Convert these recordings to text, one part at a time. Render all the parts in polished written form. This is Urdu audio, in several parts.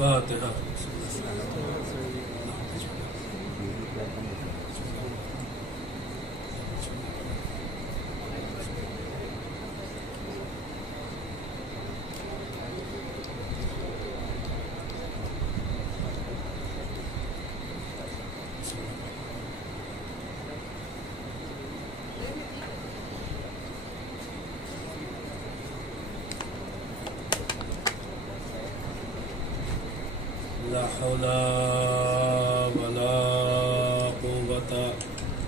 فاتحہ. لا حول ولا قوة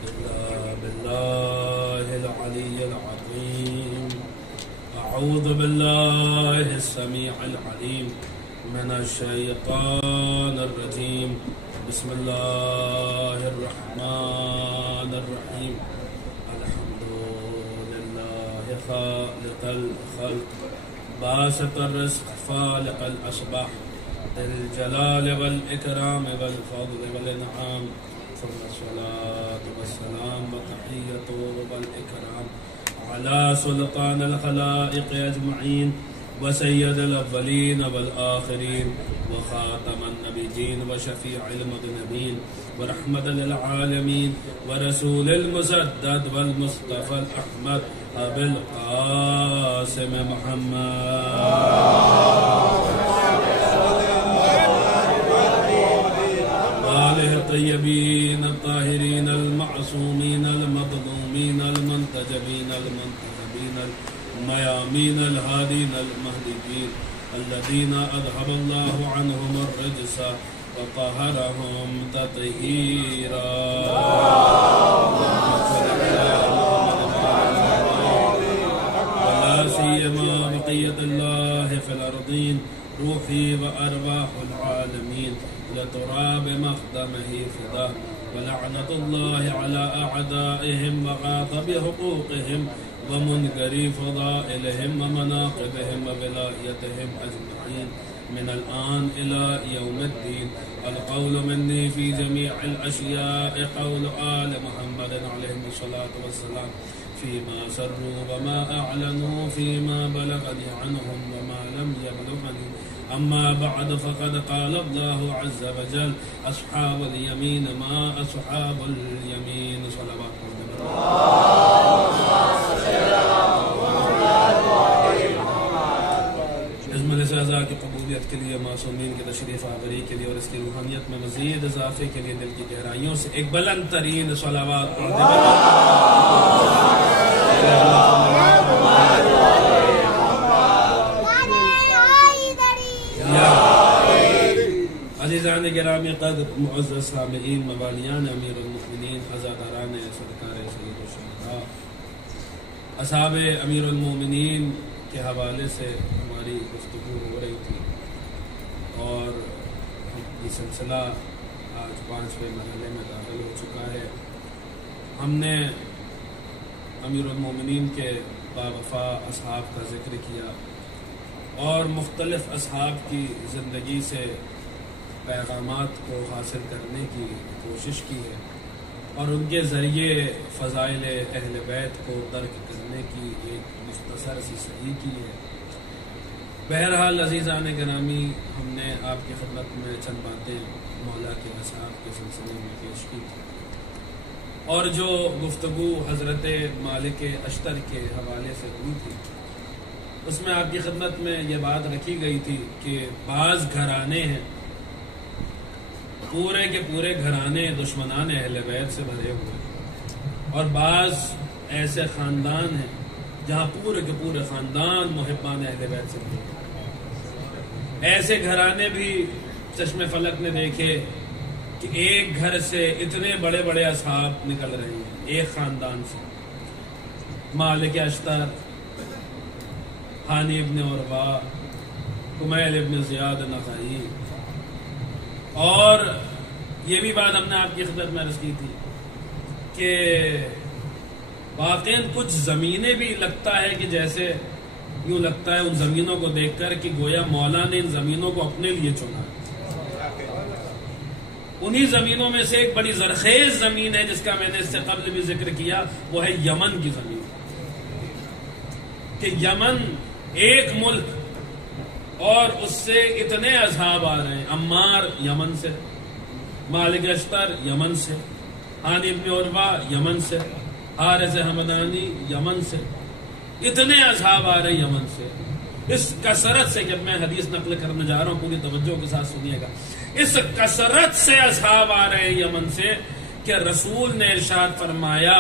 إلا بالله العلي العظيم. أعوذ بالله السميع العليم من الشيطان الرجيم. بسم الله الرحمن الرحيم. الحمد لله خالق الخلق باسط الرزق فالق الأصباح الجلال والإكرام والفضل والإنعام. ثم الصلاة والسلام والتحية والإكرام على سلطان الخلائق أجمعين وسيد الأولين والآخرين وخاتم النبيين وشفيع المذنبين ورحمة للعالمين ورسول المسدد والمصطفى الأحمد أبي القاسم محمد الطيبين الطاهرين المعصومين المظلومين المنتجبين المنتخبين الميامين الهادين المهديين الذين أذهب الله عنهم الرجس وطهرهم تطهيرا. ولا سيما بقية الله في الأرضين روحي وأرواح العالمين لتراب مخدمه فداه. ولعنة الله على أعدائهم وغاضب حقوقهم ومنكري فضائلهم ومناقبهم وولايتهم أجمعين من الآن إلى يوم الدين. القول مني في جميع الأشياء قول آل محمد عليهم الصلاة والسلام فيما سروا وما أعلنوا فيما بلغني عنهم وما لم يبلغني. أما بعد فقد قال الله عز وجل أصحاب اليمين ما أصحاب اليمين. صلوات اس مجلس اعزاء کی قبولیت کے لیے معصومین کے تشریف آوری کے لیے اور اس کی روحانیت میں مزید اضافے کے لیے دل کی گہرائیوں سے ایک بلند ترین صلوات عزیزان گرامی قدر معزز سامعین موالیان امیر المؤمنین عزاداران سرکار سید الشہداء اصحاب امیر المؤمنین کے حوالے سے ہماری گفتگو ہو رہی تھی اور یہ سلسلہ آج 5ویں مرحلے میں داخل ہو چکا ہے. ہم نے امیر المؤمنین کے باوفا اصحاب کا ذکر کیا اور مختلف اصحاب کی زندگی سے پیغامات کو حاصل کرنے کی کوشش کی ہے اور ان کے ذریعے فضائل اہل بیت کو درک کرنے کی ایک مختصر سی صحیح کی ہے. بہرحال عزیزان گرامی ہم نے آپ کی خدمت میں چند باتیں مولا کے اصحاب کے سلسلے میں پیش کی تھی اور جو گفتگو حضرت مالک اشتر کے حوالے سے ہوئی تھی اس میں آپ کی خدمت میں یہ بات رکھی گئی تھی کہ بعض گھرانے ہیں پورے کے پورے گھرانے دشمنان اہل بیت سے بھرے ہوئے اور بعض ایسے خاندان ہیں جہاں پورے کے پورے خاندان محبان اہل بیت سے بھرے ہوئے. ایسے گھرانے بھی چشم فلک نے دیکھے کہ ایک گھر سے اتنے بڑے بڑے اصحاب نکل رہے ہیں ایک خاندان سے. مالک اشتر، حانی ابن عروا، کمیل ابن زیاد نخعی. اور یہ بھی بات ہم نے آپ کی خدمت میں عرض کی تھی کہ واقعاً کچھ زمینیں بھی لگتا ہے کہ جیسے یوں لگتا ہے ان زمینوں کو دیکھ کر کہ گویا مولا نے ان زمینوں کو اپنے لیے چنا. انہی زمینوں میں سے ایک بڑی زرخیز زمین ہے جس کا میں نے اس سے قبل بھی ذکر کیا، وہ ہے یمن کی زمین. کہ یمن ایک ملک اور اس سے اتنے اصحاب آ رہے ہیں، عمار یمن سے، مالک اشتر یمن سے، ہانی ابن عروہ یمن سے، حارث حمدانی یمن سے، اتنے اصحاب آ رہے ہیں یمن سے. اس کثرت سے، جب میں حدیث نقل کرنے جا رہا ہوں پوری توجہ کے ساتھ سنیے گا، اس کثرت سے اصحاب آ رہے ہیں یمن سے کہ رسول نے ارشاد فرمایا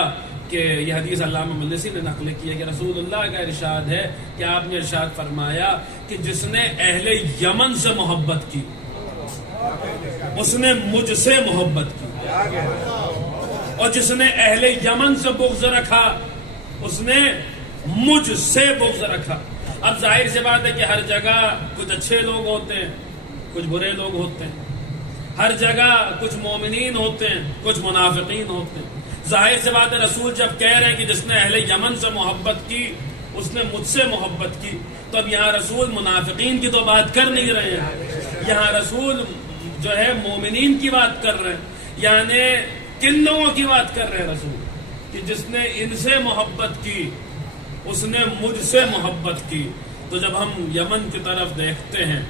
کہ یہ حدیث علامہ مجلسی نے نقل کی ہے کہ رسول اللہ کا ارشاد ہے کہ آپ نے ارشاد فرمایا کہ جس نے اہل یمن سے محبت کی اس نے مجھ سے محبت کی، اور جس نے اہل یمن سے بغض رکھا اس نے مجھ سے بغض رکھا. اب ظاہر سی بات ہے کہ ہر جگہ کچھ اچھے لوگ ہوتے ہیں، کچھ برے لوگ ہوتے ہیں، ہر جگہ کچھ مومنین ہوتے ہیں، کچھ منافقین ہوتے ہیں. ظاہر سی بات ہے رسول جب کہہ رہے ہیں کہ جس نے اہل یمن سے محبت کی اس نے مجھ سے محبت کی، تو اب یہاں رسول منافقین کی تو بات کر نہیں رہے ہیں، یہاں رسول جو ہے مومنین کی بات کر رہے ہیں. یعنی کن لوگوں کی بات کر رہے ہیں رسول؟ کہ جس نے ان سے محبت کی اس نے مجھ سے محبت کی. تو جب ہم یمن کی طرف دیکھتے ہیں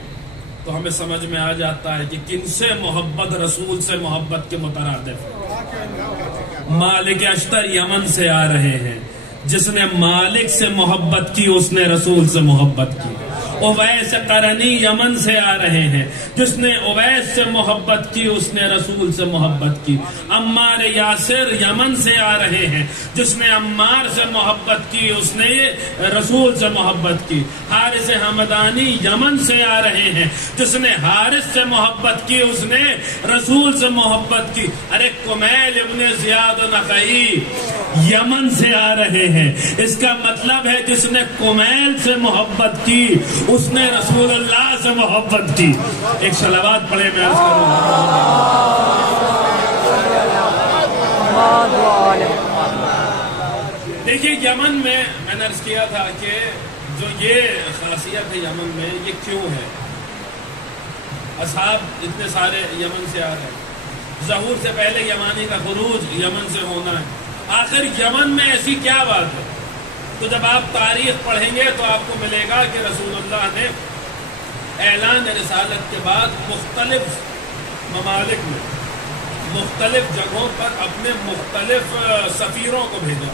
تو ہمیں سمجھ میں آ جاتا ہے کہ کن سے محبت رسول سے محبت کے مترادف ہے. مالک اشتر یمن سے آ رہے ہیں، جس نے مالک سے محبت کی اس نے رسول سے محبت کی. اویس قرنی یمن سے آ رہے ہیں، جس نے اویس سے محبت کی اس نے رسول سے محبت کی. عمار یاسر یمن سے آ رہے ہیں، جس نے عمار سے محبت کی اس نے رسول سے محبت کی. حارث حمدانی یمن سے آ رہے ہیں، جس نے حارث سے محبت کی اس نے رسول سے محبت کی. ارے کمیل ابن زیاد نخعی یمن سے آ رہے ہیں، اس کا مطلب ہے جس نے کمیل سے محبت کی اس نے رسول اللہ سے محبت کی. ایک صلوات پڑھے میں عرض کروں. دیکھیے یمن میں نے عرض کیا تھا کہ جو یہ خاصیت ہے یمن میں یہ کیوں ہے؟ اصحاب اتنے سارے یمن سے آ رہے ہیں، ظہور سے پہلے یمانی کا خروج یمن سے ہونا ہے، آخر یمن میں ایسی کیا بات ہے؟ تو جب آپ تاریخ پڑھیں گے تو آپ کو ملے گا کہ رسول اللہ نے اعلان رسالت کے بعد مختلف ممالک میں مختلف جگہوں پر اپنے مختلف سفیروں کو بھیجا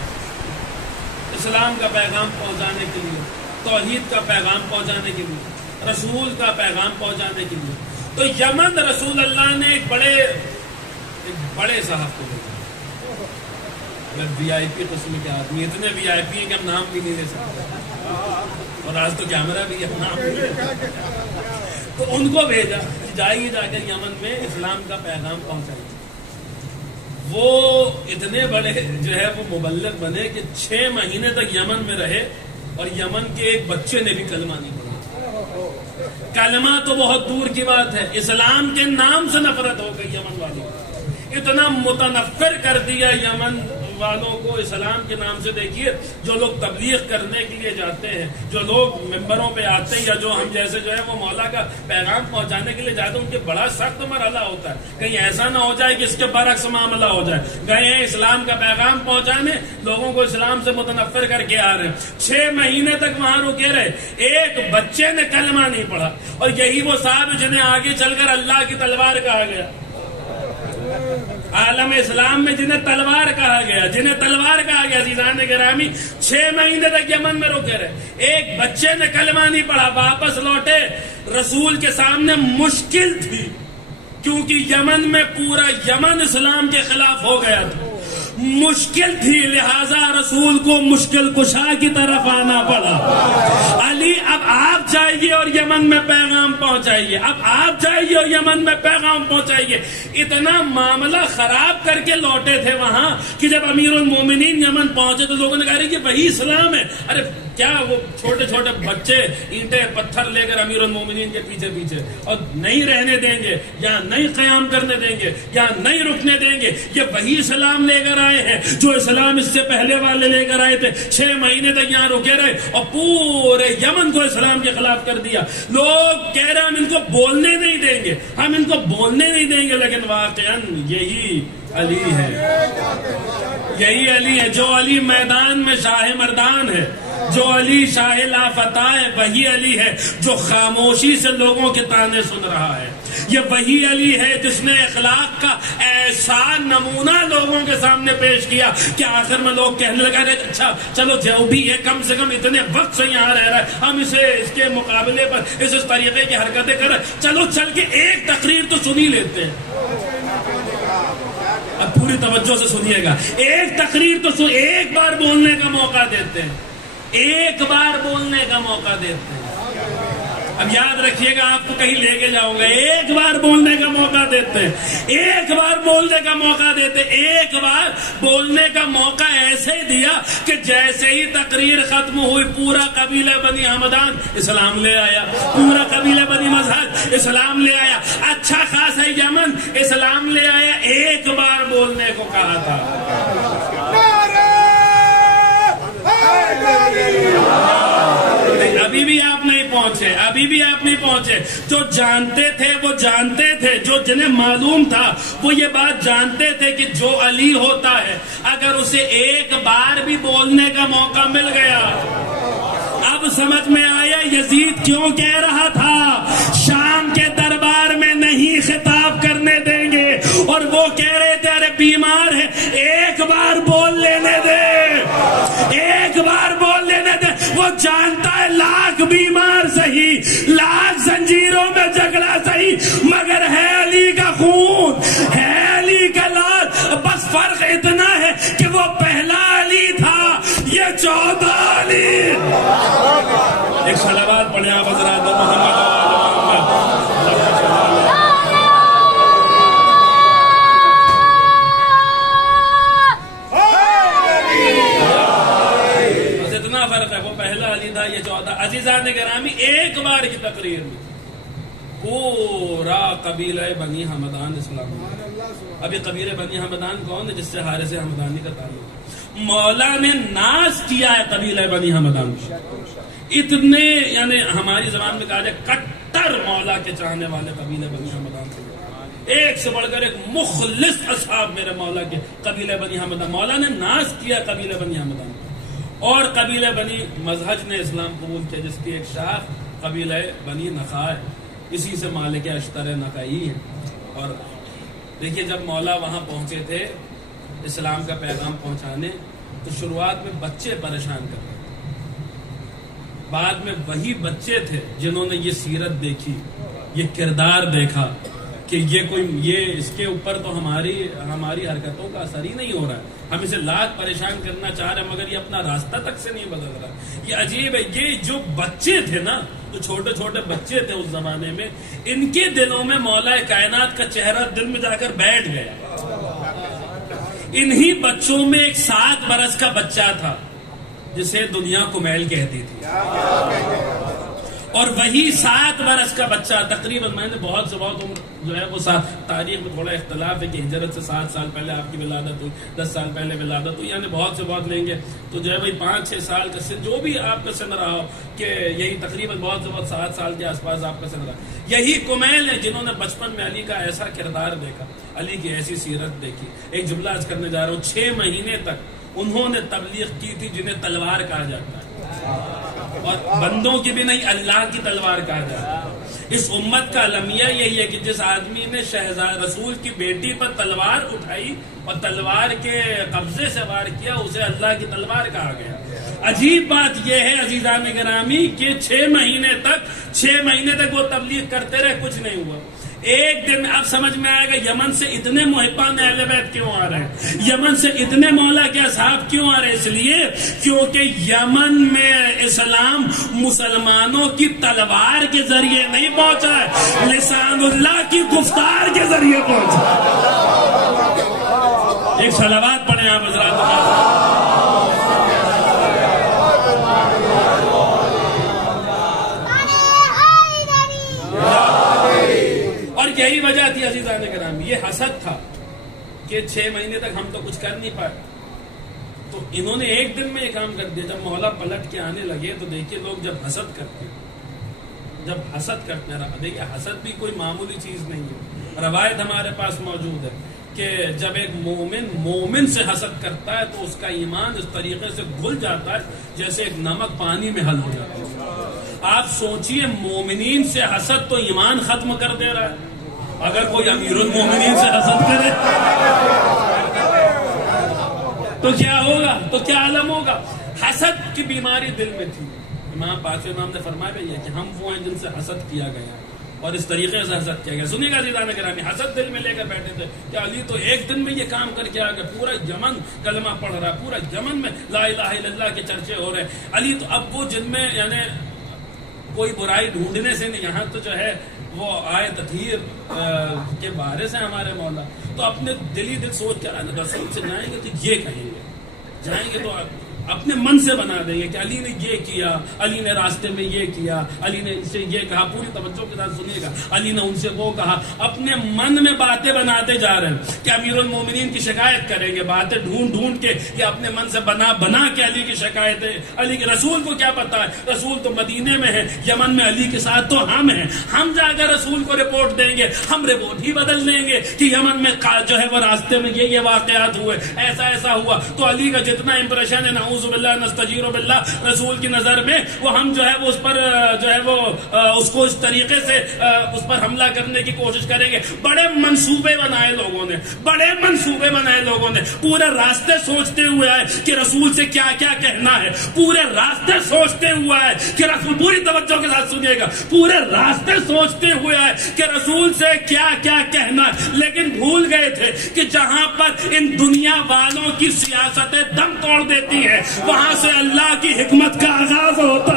اسلام کا پیغام پہنچانے کے لیے، توحید کا پیغام پہنچانے کے لیے، رسول کا پیغام پہنچانے کے لیے. تو یمن رسول اللہ نے ایک بڑے صاحب کو بھیجا، وی آئی پی قسم کے آدمی، اتنے وی آئی پی ہیں کہ ہم نام بھی نہیں لے سکتے، اور آج تو کیمرہ بھی ہے نام بھی لے سکتے. تو ان کو بھیجا کہ جائیے جا کر یمن میں اسلام کا پیغام پہنچائیے. وہ اتنے بڑے جو ہے وہ مبلغ بنے کہ 6 مہینے تک یمن میں رہے اور یمن کے ایک بچے نے بھی کلمہ نہیں پڑھا. کلمہ تو بہت دور کی بات ہے، اسلام کے نام سے نفرت ہو گئی یمن والوں، اتنا متنفر کر دیا یمن والوں کو اسلام کے نام سے. دیکھیے جو لوگ تبلیغ کرنے کے لیے جاتے ہیں، جو لوگ ممبروں پہ آتے ہیں، یا جو ہم جیسے جو ہے وہ مولا کا پیغام پہنچانے کے لیے جاتے ہیں، ان کے بڑا سخت مرحلہ ہوتا ہے. کہیں ایسا نہ ہو جائے کہ اس کے برعکس معاملہ ہو جائے. گئے ہیں اسلام کا پیغام پہنچانے، لوگوں کو اسلام سے متنفر کر کے آ رہے ہیں. 6 مہینے تک وہاں رکے رہے، ایک بچے نے کلمہ نہیں پڑھا. اور یہی وہ صاحب جنہیں آگے چل کر اللہ کی تلوار کہا گیا، عالم اسلام میں جنہیں تلوار کہا گیا، عزیزان گرامی. 6 مہینے تک یمن میں رکے رہے، ایک بچے نے کلمہ نہیں پڑھا. واپس لوٹے، رسول کے سامنے مشکل تھی کیونکہ یمن میں پورا یمن اسلام کے خلاف ہو گیا تھا، مشکل تھی، لہذا رسول کو مشکل کشا کی طرف آنا پڑا. علی اب آپ جائیے اور یمن میں پیغام پہنچائیے، اب آپ جائیے اور یمن میں پیغام پہنچائیے. اتنا معاملہ خراب کر کے لوٹے تھے وہاں کہ جب امیر المومنین یمن پہنچے تو لوگوں نے کہا کہ وہی اسلام ہے. ارے کیا وہ چھوٹے چھوٹے بچے اینٹیں پتھر لے کر امیر المومنین کے پیچھے پیچھے، اور نہیں رہنے دیں گے، یہاں نہیں قیام کرنے دیں گے، یہاں نہیں رکنے دیں گے. یہ وہی اسلام لے کر آئے ہیں جو اسلام اس سے پہلے والے لے کر آئے تھے. 6 مہینے تک یہاں رکے رہے اور پورے یمن کو اسلام کے خلاف کر دیا. لوگ کہہ رہے ہم ان کو بولنے نہیں دیں گے. گے، ہم ان کو بولنے نہیں دیں گے، لیکن واقعاً یہی علی ہے، یہی علی ہے، جو علی میدان میں شاہ مردان ہے، جو علی شاہ لافتہ ہے، وہی علی ہے جو خاموشی سے لوگوں کے طعنے سن رہا ہے، یہ وہی علی ہے جس نے اخلاق کا ایسا نمونہ لوگوں کے سامنے پیش کیا کہ آخر میں لوگ کہنے لگا اچھا چلو جو بھی ہے کم سے کم اتنے وقت سے یہاں رہ رہا ہے، ہم اسے اس کے مقابلے پر اس طریقے کی حرکتیں کر رہے، چلو چل کے ایک تقریر تو سن ہی لیتے ہیں۔ اب پوری توجہ سے سنیے گا، ایک تقریر تو ایک بار بولنے کا موقع دیتے ہیں، ایک بار بولنے کا موقع دیتے ہیں۔ اب یاد رکھیے گا، آپ کو کہیں لے کے جاؤں گا، ایک بار بولنے کا موقع دیتے ہیں، ایک بار بولنے کا موقع دیتے، ایک بار بولنے کا موقع ایسے دیا کہ جیسے ہی تقریر ختم ہوئی پورا قبیلہ بنی حمدان اسلام لے آیا، پورا قبیلہ بنی مذہب اسلام لے آیا، اچھا خاصا یمن اسلام لے آیا، ایک بار بولنے کو کہا تھا۔ ابھی بھی آپ نہیں پہنچے، ابھی بھی آپ نہیں پہنچے۔ جو جانتے تھے وہ جانتے تھے، جو جنہیں معلوم تھا وہ یہ بات جانتے تھے کہ جو علی ہوتا ہے اگر اسے ایک بار بھی بولنے کا موقع مل گیا، اب سمجھ میں آیا یزید کیوں کہہ رہا تھا شام کے دربار میں نہیں خطاب کرنے دیں گے، اور وہ کہہ رہے تھے ارے بیمار ہے ایک بار بول لینے دے، ایک بار بول لینے دے۔ وہ جانتا ہے لاکھ بیمار صحیح، لاکھ زنجیروں میں جھگڑا صحیح، مگر ہے علی کا خون، ہے علی کا لال، بس فرق اتنا ہے کہ وہ پہلا علی تھا، یہ 14 علی۔ ایک صلوات پڑھیں آپ حضرات محمد یہ 14 عزیزان گرامی۔ ایک بار کی تقریر میں پورا قبیلہ بنی حمدان اسلام میں۔ ابھی قبیلہ بنی حمدان کون ہے؟ جس سے حارث حمدانی کا تعلق۔ مولا نے ناز کیا ہے قبیلہ بنی حمدان، اتنے یعنی ہماری زبان میں کہا جائے کٹر مولا کے چاہنے والے قبیلہ بنی حمدان سے، ایک سے بڑھ کر ایک مخلص اصحاب میرے مولا کے قبیلہ بنی حمدان۔ مولا نے ناز کیا قبیلہ بنی حمدان، اور قبیلہ بنی مذہج نے اسلام قبول کیا، جس کی ایک شاخ قبیلہ بنی نخا ہے، اسی سے مالک اشتر نخعی ہے۔ اور دیکھیے جب مولا وہاں پہنچے تھے اسلام کا پیغام پہنچانے، تو شروعات میں بچے پریشان کر رہے تھے، بعد میں وہی بچے تھے جنہوں نے یہ سیرت دیکھی، یہ کردار دیکھا کہ یہ اس کے اوپر تو ہماری حرکتوں کا اثر ہی نہیں ہو رہا ہے، ہم اسے لاکھ پریشان کرنا چاہ رہے ہیں مگر یہ اپنا راستہ تک سے نہیں بدل رہا۔ یہ عجیب ہے، یہ جو بچے تھے نا، جو چھوٹے چھوٹے بچے تھے اس زمانے میں، ان کے دلوں میں مولا کائنات کا چہرہ دل میں جا کر بیٹھ گیا۔ انہی بچوں میں ایک 7 برس کا بچہ تھا جسے دنیا کمیل کہتی تھی، اور وہی 7 برس کا بچہ تقریباً، میں نے بہت سے بہت عمر جو ہے وہ تاریخ میں تھوڑا اختلاف ہے کہ ہجرت سے 7 سال پہلے آپ کی ولادت ہوئی، 10 سال پہلے ولادت ہوئی، یعنی بہت سے بہت لیں گے تو جو ہے بھائی 5-6 سال کا سن، جو بھی آپ کا سن رہا ہو، کہ یہی تقریباً بہت سے بہت 7 سال کے آس پاس آپ کا سن رہا، یہی کمیل ہے جنہوں نے بچپن میں علی کا ایسا کردار دیکھا، علی کی ایسی سیرت دیکھی۔ ایک جملہ عرض کرنے جا رہا ہوں، 6 مہینے تک انہوں نے تبلیغ کی تھی جنہیں تلوار کہا جاتا ہے، اور بندوں کی بھی نہیں، اللہ کی تلوار کہا جاتا ہے۔ اس امت کا المیہ یہی ہے کہ جس آدمی نے شہزاد رسول کی بیٹی پر تلوار اٹھائی اور تلوار کے قبضے سے وار کیا، اسے اللہ کی تلوار کہا گیا۔ عجیب بات یہ ہے عزیزان گرامی کہ 6 مہینے تک وہ تبلیغ کرتے رہے، کچھ نہیں ہوا۔ ایک دن اب سمجھ میں آئے گا یمن سے اتنے محبان اہل بیت کیوں آ رہے ہیں، یمن سے اتنے مولا کے اصحاب کیوں آ رہے ہیں؟ اس لیے کیونکہ یمن میں اسلام مسلمانوں کی تلوار کے ذریعے نہیں پہنچا ہے، لسان اللہ کی گفتار کے ذریعے پہنچا۔ ایک صلوات پڑھیں آپ حضرات۔ یہی وجہ تھی عزیزان کرام، یہ حسد تھا کہ 6 مہینے تک ہم تو کچھ کر نہیں پائے، تو انہوں نے ایک دن میں یہ کام کر دیا۔ جب مولا پلٹ کے آنے لگے تو دیکھیے لوگ جب حسد کرتے ہیں، جب حسد کرتے ہیں، دیکھیے حسد بھی کوئی معمولی چیز نہیں ہے. روایت ہمارے پاس موجود ہے کہ جب ایک مومن سے حسد کرتا ہے تو اس کا ایمان اس طریقے سے گھل جاتا ہے جیسے ایک نمک پانی میں حل ہو جاتا ہے. آپ سوچئے مومنین سے حسد تو ایمان ختم کر دے رہا ہے. اگر کوئی امیر المومنین سے حسد کرے تو کیا ہوگا، تو کیا عالم ہوگا. حسد کی بیماری دل میں تھی. امام پانچویں امام نے فرمایا ہے کہ ہم وہ ہیں جن سے حسد کیا گیا اور اس طریقے سے حسد کیا گیا. سنیے گا عزیزان گرامی، حسد دل میں لے کر بیٹھے تھے کہ علی تو ایک دن میں یہ کام کر کے آ گیا، پورا یمن کلمہ پڑھ رہا ہے، پورا یمن میں لا الہ الا اللہ کے چرچے ہو رہے ہیں. علی تو اب وہ جن میں یعنی کوئی برائی ڈھونڈنے سے نہیں، یہاں تو جو ہے وہ آئے تطہیر کے بارے سے ہمارے مولا. تو اپنے دلی دل سوچ کر رسول سے جائیں گے تو یہ کہیں گے، جائیں گے تو اپنے من سے بنا دیں گے کہ علی نے یہ کیا، علی نے راستے میں یہ کیا، علی نے ان سے یہ کہا. پوری توجہ کے ساتھ سنیے گا. علی نے ان سے وہ کہا. اپنے من میں باتیں بناتے جا رہے ہیں کہ امیر المومنین کی شکایت کریں گے، باتیں ڈھونڈ ڈھونڈ کے یہ اپنے من سے بنا کے علی کی شکایتیں. علی کے رسول کو کیا پتا ہے، رسول تو مدینے میں ہے، یمن میں علی کے ساتھ تو ہم ہیں. ہم جا کر رسول کو رپورٹ دیں گے، ہم رپورٹ ہی بدل دیں گے کہ یمن میں جو ہے وہ راستے میں یہ واقعات ہوئے، ایسا ہوا. تو علی کا جتنا امپریشن ہے نعوذ باللہ نستجیر باللہ رسول کی نظر میں، وہ ہم جو ہے وہ اس پر جو ہے وہ اس کو اس طریقے سے اس پر حملہ کرنے کی کوشش کریں گے. بڑے منصوبے بنائے لوگوں نے، پورے راستے سوچتے ہوئے آئے کہ رسول سے کیا کیا کہنا ہے. پورے راستے سوچتے ہوئے آئے کہ رسول، پوری توجہ کے ساتھ سنیے گا، پورے راستے سوچتے ہوئے آئے کہ رسول سے کیا کیا کہنا ہے. لیکن بھول گئے تھے کہ جہاں پر ان دنیا والوں کی سیاستیں دم توڑ دیتی ہیں وہاں سے اللہ کی حکمت کا آغاز ہوتا،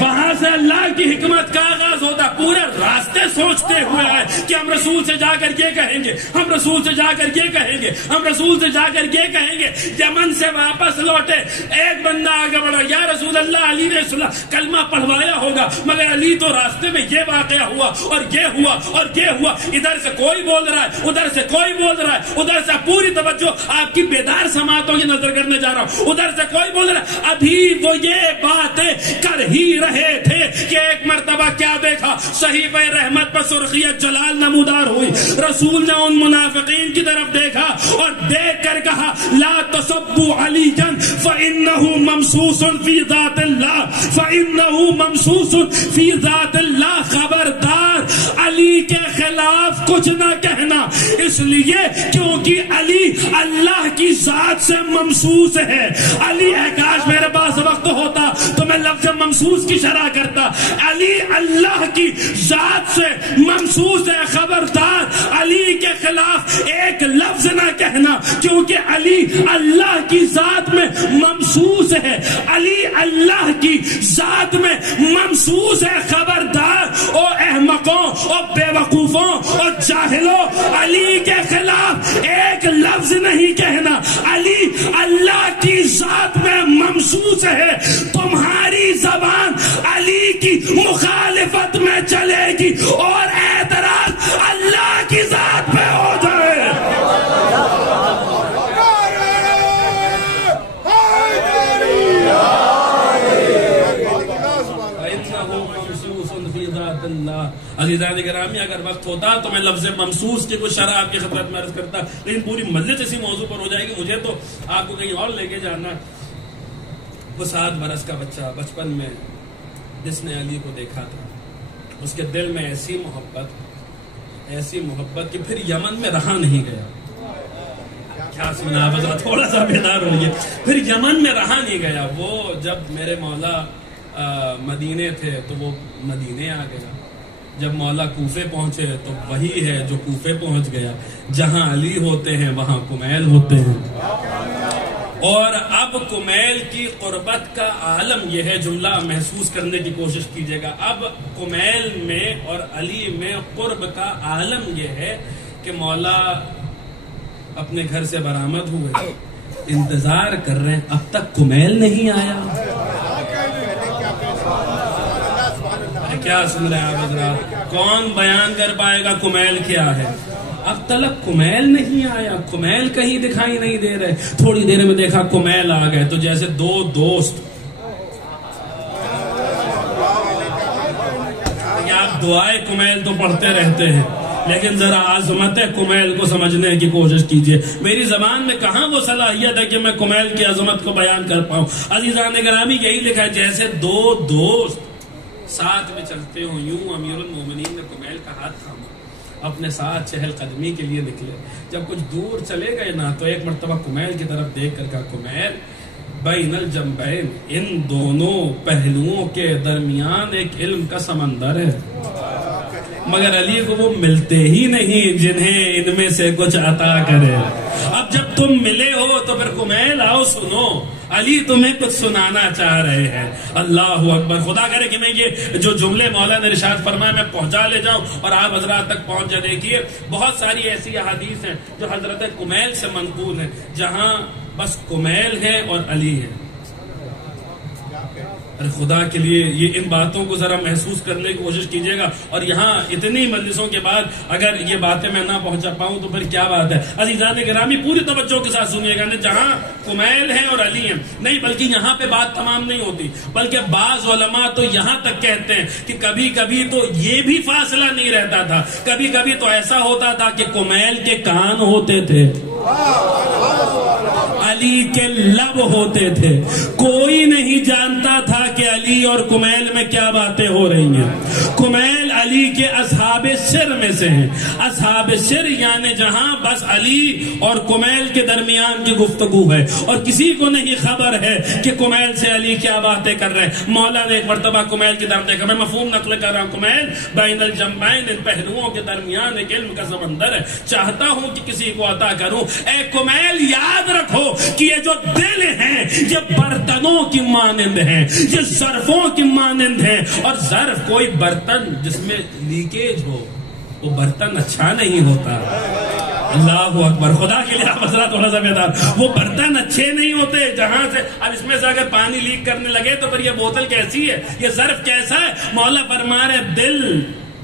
وہاں سے اللہ کی حکمت کا آغاز ہوتا. پورے راستے سوچتے ہوئے آئے کہ ہم رسول سے جا کر یہ کہیں گے، ہم رسول سے جا کر یہ کہیں گے، ہم رسول سے جا کر یہ کہیں گے. یمن سے واپس لوٹے، ایک بندہ آگے بڑھا، یا رسول اللہ علی نے کلمہ پڑھوایا ہوگا مگر علی تو راستے میں یہ واقعہ ہوا اور یہ ہوا اور یہ ہوا. ادھر سے کوئی بول رہا ہے، ادھر سے کوئی بول رہا ہے، ادھر سے پوری توجہ آپ کی بیدار سماعتوں کی نظر کرنے جا رہا ہوں. ادھر سے کوئی بول رہا ہے. ابھی وہ یہ باتیں کر ہی رہے تھے کہ ایک مرتبہ کیا دیکھا، صحیفہ رحمت پر سرخیت جلال نمودار ہوئی. رسول نے ان منافقین کی طرف دیکھا اور دیکھ کر کہا لا تسبوا علیٰ فإنہ ممسوس فی ذات اللہ، فإنہ ممسوس فی ذات اللہ. خبردار علی کے خلاف کچھ نہ کہنا، اس لیے کیونکہ علی اللہ کی ذات سے ممسوس ہے. علی کاش میرے پاس وقت ہوتا تو میں لفظ ممسوس کی شرح کرتا. علی اللہ کی ذات سے ممسوس ہے. خبردار علی کے خلاف ایک لفظ نہ کہنا کیونکہ علی اللہ کی ذات میں ممسوس ہے. علی اللہ کی ذات میں ممسوس ہے. خبردار او احمقوں، او بے وقوفوں، او جاہلوں، علی کے خلاف ایک لفظ نہیں کہنا. علی اللہ کی ذات میں ممسوس ہے. تمہاری زبان علی کی مخالفت میں چلے گی اور اعتراض اللہ کی ذات پہ ہو جائے. عزیزان گرامی، اگر وقت ہوتا تو میں لفظ ممسوس کی کچھ شرح آپ کی خدمت میں عرض کرتا، لیکن پوری مجلس اسی موضوع پر ہو جائے گی. مجھے تو آپ کو کہیں اور لے کے جانا. وہ 7 برس کا بچہ بچپن میں جس نے علی کو دیکھا تھا، اس کے دل میں ایسی محبت کہ پھر یمن میں رہا نہیں گیا. کیا سنا بذرا تھوڑا سا بیدار ہوئیے. پھر یمن میں رہا نہیں گیا. وہ جب میرے مولا مدینے تھے تو وہ مدینے آ گیا. جب مولا کوفے پہنچے تو وہی ہے جو کوفے پہنچ گیا. جہاں علی ہوتے ہیں وہاں کمیل ہوتے ہیں. اور اب کمیل کی قربت کا عالم یہ ہے، جملہ محسوس کرنے کی کوشش کیجئے گا. اب کمیل میں اور علی میں قرب کا عالم یہ ہے کہ مولا اپنے گھر سے برآمد ہوئے، انتظار کر رہے ہیں، اب تک کمیل نہیں آیا. کیا سن رہے ہیں آپ حضرات؟ کون بیان کر پائے گا کمیل کیا ہے؟ اب تلک کمیل نہیں آیا، کمیل کہیں دکھائی نہیں دے رہے. تھوڑی دیر میں دیکھا کمیل آ گئے تو جیسے دو دوست دعائے کمیل تو پڑھتے رہتے ہیں، لیکن ذرا عظمت کمیل کو سمجھنے کی کوشش کیجئے۔ میری زبان میں کہاں وہ صلاحیت ہے کہ میں کمیل کی عظمت کو بیان کر پاؤں۔ عزیزان گرامی، یہی لکھا ہے جیسے دو دوست ساتھ میں چلتے ہوں، یوں امیر المومنین نے کمیل کا ہاتھ تھاما، اپنے ساتھ چہل قدمی کے لیے نکلے۔ جب کچھ دور چلے گئے نا تو ایک مرتبہ کمیل کی طرف دیکھ کر کہا، کمیل بین الجنبین، ان دونوں پہلوؤں کے درمیان ایک علم کا سمندر ہے، مگر علی کو وہ ملتے ہی نہیں جنہیں ان میں سے کچھ عطا کرے۔ اب جب تم ملے ہو تو پھر کمیل آؤ سنو، علی تمہیں کچھ سنانا چاہ رہے ہیں۔ اللہ اکبر! خدا کرے کہ میں یہ جو جملے مولا نے ارشاد فرمایا میں پہنچا لے جاؤں اور آپ حضرات تک پہنچ جائے۔ دیکھیے بہت ساری ایسی احادیث ہیں جو حضرت کمیل سے منقول ہیں، جہاں بس کمیل ہے اور علی ہے۔ ارے خدا کے لیے یہ ان باتوں کو ذرا محسوس کرنے کی کوشش کیجیے گا، اور یہاں اتنی مجلسوں کے بعد اگر یہ باتیں میں نہ پہنچا پاؤں تو پھر کیا بات ہے۔ عزیزان گرامی پوری توجہ کے ساتھ سنیے گا، جہاں کمیل ہیں اور علی ہیں، نہیں بلکہ یہاں پہ بات تمام نہیں ہوتی، بلکہ بعض علماء تو یہاں تک کہتے ہیں کہ کبھی کبھی تو یہ بھی فاصلہ نہیں رہتا تھا، کبھی کبھی تو ایسا ہوتا تھا کہ کمیل کے کان ہوتے تھے، علی کے لب ہوتے تھے، کوئی نہیں جانتا تھا کہ علی اور کمیل میں کیا باتیں ہو رہی ہیں۔ کمیل علی کے اصحاب سر میں سے ہیں، اصحاب سر یعنی جہاں بس علی اور کمیل کے درمیان کی گفتگو ہے، اور کسی کو نہیں خبر ہے کہ کمیل سے علی کیا باتیں کر رہے ہیں۔ مولا نے ایک مرتبہ کمیل کی طرف دیکھا، میں مفہوم نقل کر رہا ہوں، کمیل بین الجنبین، ان پہلوؤں کے درمیان ایک علم کا سمندر ہے، چاہتا ہوں کہ کسی کو عطا کروں۔ اے کمیل یاد رکھو کہ یہ جو دل ہیں یہ برتنوں کی مانند ہیں، یہ ظرفوں کی مانند ہیں، اور ظرف کوئی برتن جس میں لیکیج ہو وہ برتن اچھا نہیں ہوتا۔ اللہ اکبر! خدا کے لیے آپ حضرات تھوڑا سا بیدار، وہ برتن اچھے نہیں ہوتے جہاں سے اب اس میں سے اگر پانی لیک کرنے لگے تو پھر یہ بوتل کیسی ہے، یہ ظرف کیسا ہے۔ مولا فرما رہے دل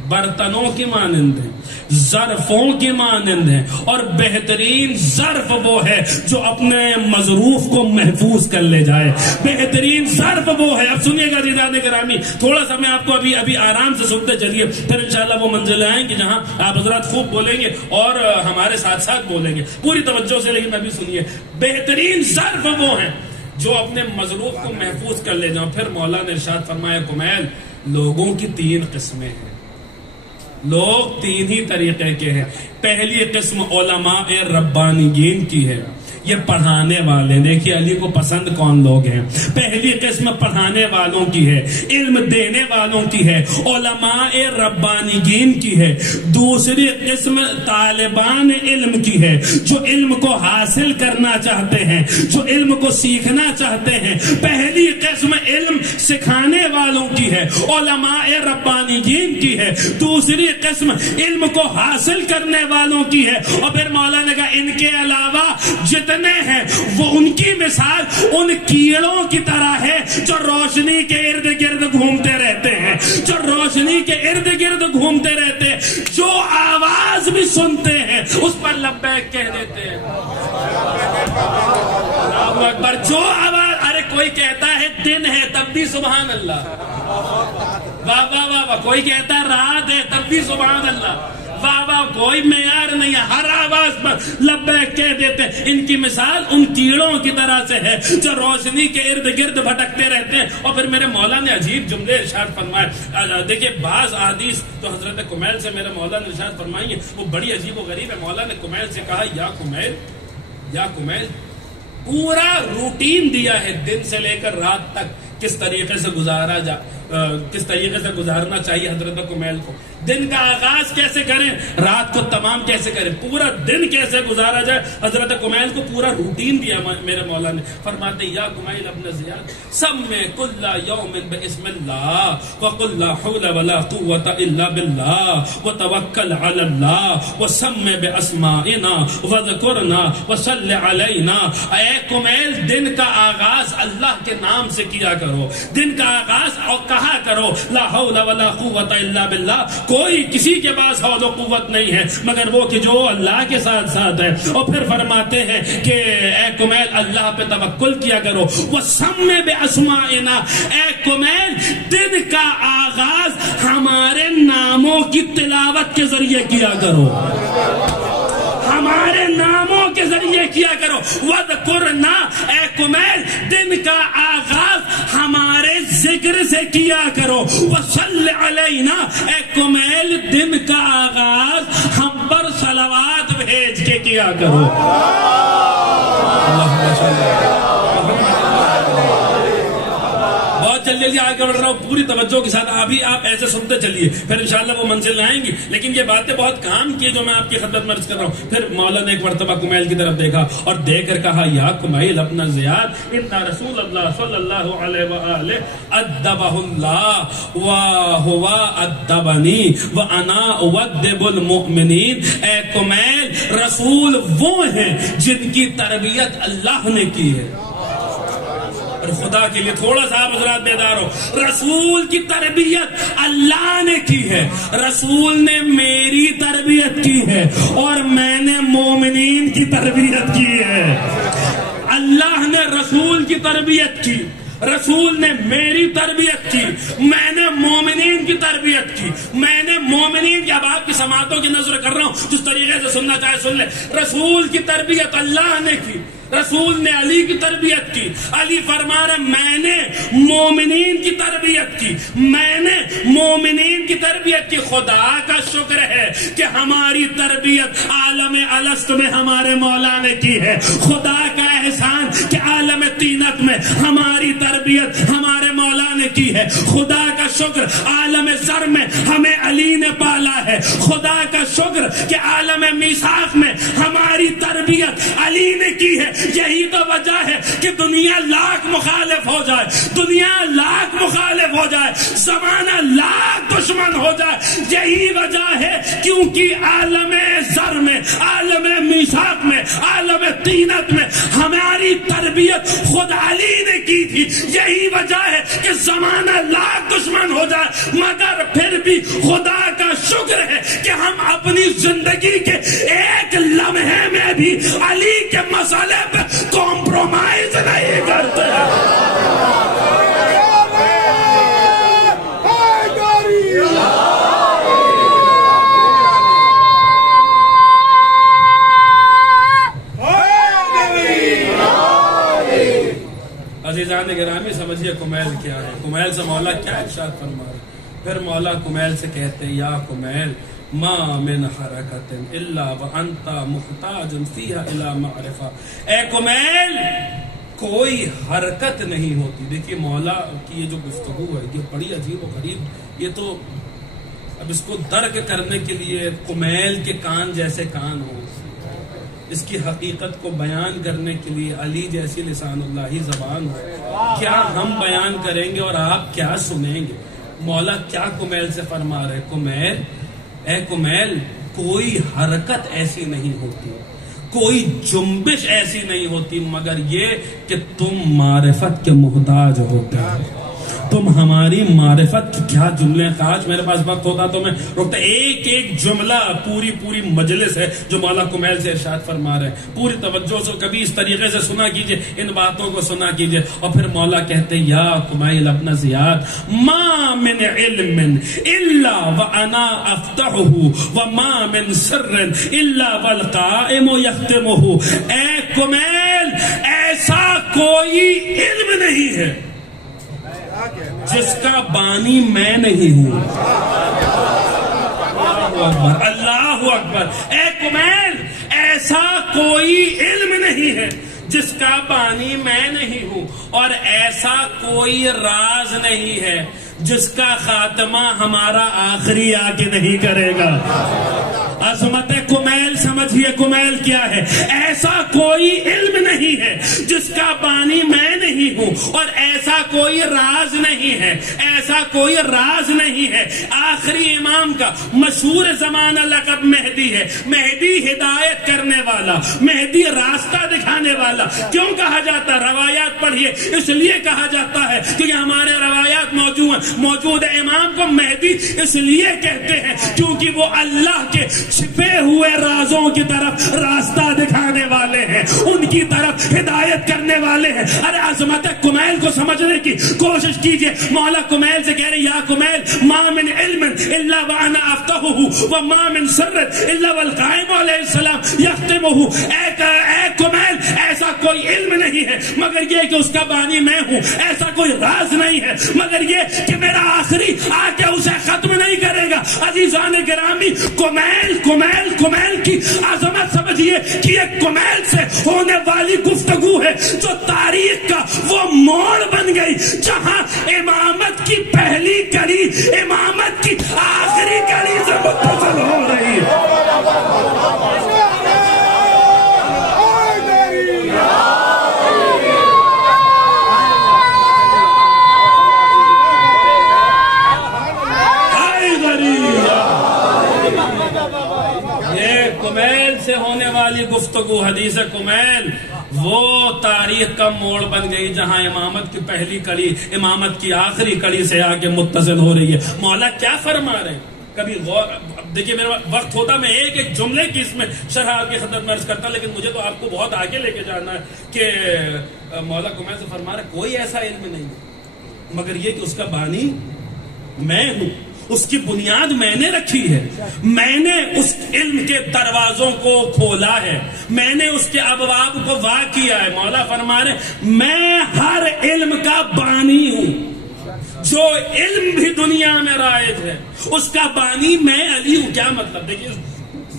برتنوں کی مانند ہے، ظرفوں کی مانند ہے، اور بہترین ظرف وہ ہے جو اپنے مظروف کو محفوظ کر لے جائے، بہترین ظرف وہ ہے۔ اب سنیے گا عزیزان گرامی، تھوڑا سا میں آپ کو ابھی آرام سے سنتے چلیے، پھر انشاءاللہ وہ منزلیں آئیں گی جہاں آپ حضرات خوب بولیں گے اور ہمارے ساتھ ساتھ بولیں گے پوری توجہ سے، لیکن ابھی سنیے، بہترین ظرف وہ ہے جو اپنے مظروف کو محفوظ کر لے جاؤ۔ پھر مولا نے ارشاد فرمایا، کمیل لوگوں کی تین قسمیں ہیں، لوگ تین ہی طریقے کے ہیں۔ پہلی قسم علماء ربانیین کی ہے، یہ پڑھانے والے، دیکھیے علی کو پسند کون لوگ ہیں۔ پہلی قسم پڑھانے والوں کی ہے، علم دینے والوں کی ہے، علماء ربانیین کی ہے۔ دوسری قسم طالبان علم کی ہے، جو علم کو حاصل کرنا چاہتے ہیں، جو علم کو سیکھنا چاہتے ہیں۔ پہلی قسم علم سکھانے والوں کی ہے، علماء ربانیین کی ہے۔ دوسری قسم علم کو حاصل کرنے والوں کی ہے۔ اور پھر مولا نے کہا ان کے علاوہ جتنے ہیں وہ ان کی مثال ان کیڑوں کی طرح ہے جو روشنی کے ارد گرد گھومتے رہتے ہیں، جو روشنی کے ارد گرد گھومتے رہتے ہیں، جو آواز بھی سنتے ہیں اس پر لبیک کہہ دیتے ہیں۔ اللہ اکبر! جو آواز، ارے کوئی کہتا ہے دن ہے تب بھی سبحان اللہ، واہ واہ واہ واہ، کوئی کہتا ہے رات ہے تب بھی سبحان اللہ، واہ واہ، کوئی معیار نہیں ہے، ہر آواز پر لبیک کہہ دیتے ہیں۔ ان کی مثال ان کیڑوں کی طرح سے ہے جو روشنی کے ارد گرد بھٹکتے رہتے ہیں۔ اور پھر میرے مولا نے عجیب جملے ارشاد فرمائے، دیکھیے بعض احادیث جو حضرت کمیل سے میرے مولا نے ارشاد فرمائی ہیں وہ بڑی عجیب و غریب ہے۔ مولا نے کمیل سے کہا، یا کمیل، پورا روٹین دیا ہے دن سے لے کر رات تک کس طریقے سے گزارنا چاہیے حضرت کمیل کو، دن کا آغاز کیسے کریں، رات کو تمام کیسے کریں، پورا دن کیسے گزارا جائے۔ حضرت کمیل کو پورا روٹین دیا میرے مولا نے۔ فرماتے یا کمیل ابن زیاد، سمِ کل یوم باسم اللہ وقل لا حول ولا قوة الا باللہ وتوکل علی اللہ وسمِ باسمائنا وذکرنا وصل علینا۔ اے کمیل دن کا آغاز اللہ کے نام سے کیا کرو، دن کا آغاز اور کہا کرو لا حول ولا قوة الا باللہ، کوئی کسی کے پاس حول و قوت نہیں ہے مگر وہ کہ جو اللہ کے ساتھ ساتھ ہے۔ اور پھر فرماتے ہیں کہ اے کمیل اللہ پہ توکل کیا کرو، وَسَمِّ بِأَسْمَائِنَا، اے کمیل دن کا آغاز ہمارے ناموں کی تلاوت کے ذریعے کیا کرو، ہمارے ناموں کے ذریعے کیا کرو۔ وَذْكُرْنَا، اے کمیل دن کا آغاز ہمارے ذکر سے کیا کرو۔ وَصَلِّ عَلَيْنَا، اے کمیل دن کا آغاز ہم پر صلوات بھیج کے کیا کرو۔ بہت جلدی آگے بڑھ رہا ہوں، پوری توجہ کے ساتھ ابھی آپ ایسے سنتے چلیے، پھر انشاءاللہ وہ منزل آئیں گی۔ لیکن یہ باتیں بہت کام کی جو میں آپ کی خدمت میں عرض کر رہا ہوں۔ پھر مولا نے ایک مرتبہ کمیل کی طرف دیکھا اور دیکھ کر کہا، یا کمیل ابن زیاد، ان رسول اللہ صلی اللہ علیہ وآلہ ادبہ اللہ وہو ادبنی وانا اودب المؤمنین۔ اے کمیل، رسول وہ ہیں جن کی تربیت اللہ نے کی ہے۔ اور خدا کے لیے تھوڑا سا حضرات بیدار ہو، رسول کی تربیت اللہ نے کی ہے، رسول نے میری تربیت کی ہے اور میں نے مومنین کی تربیت کی ہے۔ اللہ نے رسول کی تربیت کی، رسول نے میری تربیت کی، میں نے مومنین کی تربیت کی، میں نے مومنین کی، اب آپ کی سماعتوں کی نظر کر رہا ہوں، جس طریقے سے سننا چاہے سن لے۔ رسول کی تربیت اللہ نے کی، رسول نے علی کی تربیت کی۔ علی فرما رہے میں نے مومنین کی تربیت کی، میں نے مومنین کی تربیت کی۔ خدا کا شکر ہے کہ ہماری تربیت عالم الست میں ہمارے مولا نے کی ہے۔ خدا کا احسان کہ عالم طینت میں ہماری تربیت ہمارے مولا نے کی ہے۔ خدا کا شکر عالم زر میں ہمیں علی نے پالا ہے۔ خدا کا شکر کہ عالم میثاق میں ہماری تربیت علی نے کی ہے۔ یہی تو وجہ ہے کہ دنیا لاکھ مخالف ہو جائے، دنیا لاکھ مخالف ہو جائے، زمانہ لاکھ دشمن ہو جائے، یہی وجہ ہے کیونکہ عالم زر میں، عالم میثاق میں، عالم طینت میں ہماری تربیت خود علی نے کی تھی۔ یہی وجہ ہے کہ زمانہ لاکھ دشمن ہو جائے، مگر پھر بھی خدا کا شکر ہے کہ ہم اپنی زندگی کے ایک لمحے میں بھی علی کے مسئلے پہ کمپرومائز نہیں کرتے۔ عزیزان گرامی، سمجھیے کمیل کیا ہے، کمیل سے مولا کیا ارشاد فرما رہے۔ پھر مولا کمیل سے کہتے ہیں، یا کمیل ما من حرکت الا وانت محتاج فیہا الی معرفہ۔ اے کمیل، کوئی حرکت نہیں ہوتی۔ دیکھیے مولا کی یہ جو گفتگو ہے یہ بڑی عجیب و غریب، یہ تو اب اس کو درک کرنے کے لیے کمیل کے کان جیسے کان ہو، اس کی حقیقت کو بیان کرنے کے لیے علی جیسی لسان اللہ زبان ہو، کیا ہم بیان کریں گے اور آپ کیا سنیں گے۔ مولا کیا کمیل سے فرما رہے، کمیل، اے کمیل، کوئی حرکت ایسی نہیں ہوتی، کوئی جنبش ایسی نہیں ہوتی مگر یہ کہ تم معرفت کے محتاج ہوتے ہو، تم ہماری معرفت کی۔ کیا جملے، کاش میرے پاس وقت ہوتا تو میں رکتا۔ ایک ایک جملہ پوری مجلس ہے جو مولا کمیل سے ارشاد فرما رہے ہیں، پوری توجہ سے کبھی اس طریقے سے سنا کیجئے، ان باتوں کو سنا کیجئے۔ اور پھر مولا کہتے ہیں، یا کمیل ابن زیاد، ما من علم الا وانا افتحه وما من سر الا والقائم یختمه۔ اے کمیل، ایسا کوئی علم نہیں ہے جس کا بانی میں نہیں ہوں۔ اللہ اکبر۔ اے کمیل، ایسا کوئی علم نہیں ہے جس کا بانی میں نہیں ہوں، اور ایسا کوئی راز نہیں ہے جس کا خاتمہ ہمارا آخری آ کے نہیں کرے گا۔ عظمت کمیل سمجھیے، کمیل کیا ہے۔ ایسا کوئی علم نہیں ہے جس کا بانی میں نہیں ہوں، اور ایسا کوئی راز نہیں ہے، ایسا کوئی راز نہیں ہے۔ آخری امام کا مشہور زمانہ لقب مہدی ہے۔ مہدی ہدایت کرنے والا، مہدی راستہ دکھانے والا کیوں کہا جاتا ہے؟ روایات پڑھیے، اس لیے کہا جاتا ہے کہ ہمارے روایات موجود ہے۔ امام کو مہدی اس لیے کہتے ہیں کیونکہ وہ اللہ کے چھپے ہوئے رازوں کی کی طرف راستہ دکھانے والے ہیں، ان کی طرف ہدایت کرنے والے ہیں۔ ارے عظمت کمیل کو سمجھنے کی کوشش کیجئے۔ مولا کمیل سے کہہ رہے یا کمیل ما من علم الا وانا افتحه وما من سر الا والقائم علیہ السلام یختمه۔ اے کمیل، ایسا کوئی علم نہیں ہے مگر یہ کہ اس کا بانی میں ہوں، ایسا کوئی راز نہیں ہے مگر یہ کہ میرا آخری آ کے اسے ختم نہیں کرے گا۔ عزیزان گرامی، کمیل کی عظمت سمجھیے کہ یہ کمیل سے ہونے والی گفتگو ہے جو تاریخ کا وہ موڑ بن گئی جہاں امامت کی پہلی کڑی امامت کی آخری کڑی سے متصل ہو رہی ہے۔ کمیل سے ہونے والی گفتگو، حدیث کمیل، وہ تاریخ کا موڑ بن گئی جہاں امامت کی پہلی کڑی امامت کی آخری کڑی سے آگے متصل ہو رہی ہے۔ مولا کیا فرما رہے ہیں؟ کبھی غور، دیکھیے میرا وقت ہوتا میں ایک جملے کی اس میں شرح آپ کی خدمت میں عرض کرتا، لیکن مجھے تو آپ کو بہت آگے لے کے جانا ہے کہ مولا کمیل سے فرما رہے کوئی ایسا علم نہیں مگر یہ کہ اس کا بانی میں ہوں، اس کی بنیاد میں نے رکھی ہے، میں نے اس علم کے دروازوں کو کھولا ہے، میں نے اس کے ابواب کو وا کیا ہے۔ مولا فرما رہے میں ہر علم کا بانی ہوں، جو علم بھی دنیا میں رائج ہے اس کا بانی میں علی ہوں۔ کیا مطلب؟ دیکھیے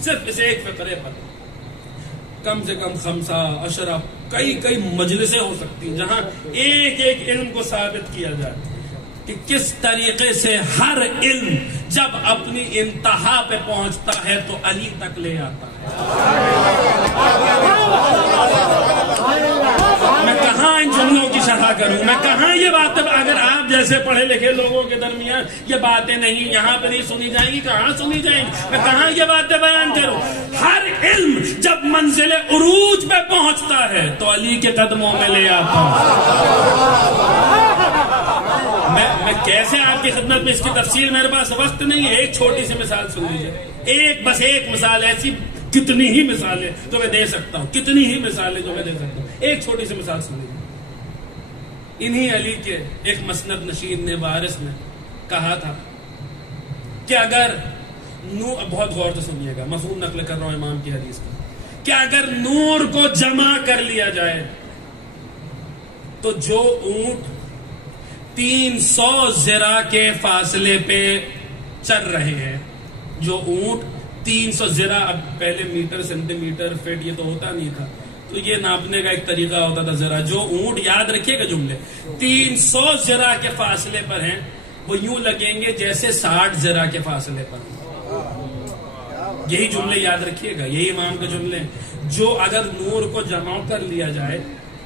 صرف اسے ایک فقرے پر کم سے کم 5 10 کئی مجلسیں ہو سکتی ہیں جہاں ایک ایک علم کو ثابت کیا جائے کہ کس طریقے سے ہر علم جب اپنی انتہا پہ پہنچتا ہے تو علی تک لے آتا ہے۔ میں کہاں ان جملوں کی شرح کروں، میں کہاں یہ باتیں، اگر آپ جیسے پڑھے لکھے لوگوں کے درمیان یہ باتیں نہیں یہاں پہ نہیں سنی جائیں گی، کہاں سنی جائیں گی؟ میں کہاں یہ باتیں بیان کروں؟ ہر علم جب منزل عروج پہ پہنچتا ہے تو علی کے قدموں میں لے آتا ہے۔ میں کیسے آپ کی خدمت میں اس کی تفصیل، میرے پاس وقت نہیں ہے، ایک چھوٹی سی مثال سن لیجیے، بس ایک مثال، ایسی کتنی ہی مثالیں جو میں دے سکتا ہوں، کتنی ہی مثالیں جو میں دے سکتا ہوں، ایک چھوٹی سی مثال سن لیجیے۔ انہی علی کے ایک مسند نشین نے وارث نے کہا تھا کہ اگر بہت غور سے سنیے گا، مفہوم نقل کر رہا ہوں امام کی حدیث کا، کہ اگر نور کو جمع کر لیا جائے تو جو اونٹ 300 ذرا کے فاصلے پہ چل رہے ہیں، جو اونٹ 300 ذرا، اب پہلے میٹر سینٹی میٹر فٹ یہ تو ہوتا نہیں تھا، تو یہ ناپنے کا ایک طریقہ ہوتا تھا ذرا، جو اونٹ، یاد رکھیے گا جملے، 300 ذرا کے فاصلے پر ہیں، وہ یوں لگیں گے جیسے 60 ذرا کے فاصلے پر ہیں۔ یہی جملے یاد رکھیے گا، یہی امام کے جملے ہیں، جو اگر نور کو جمع کر لیا جائے،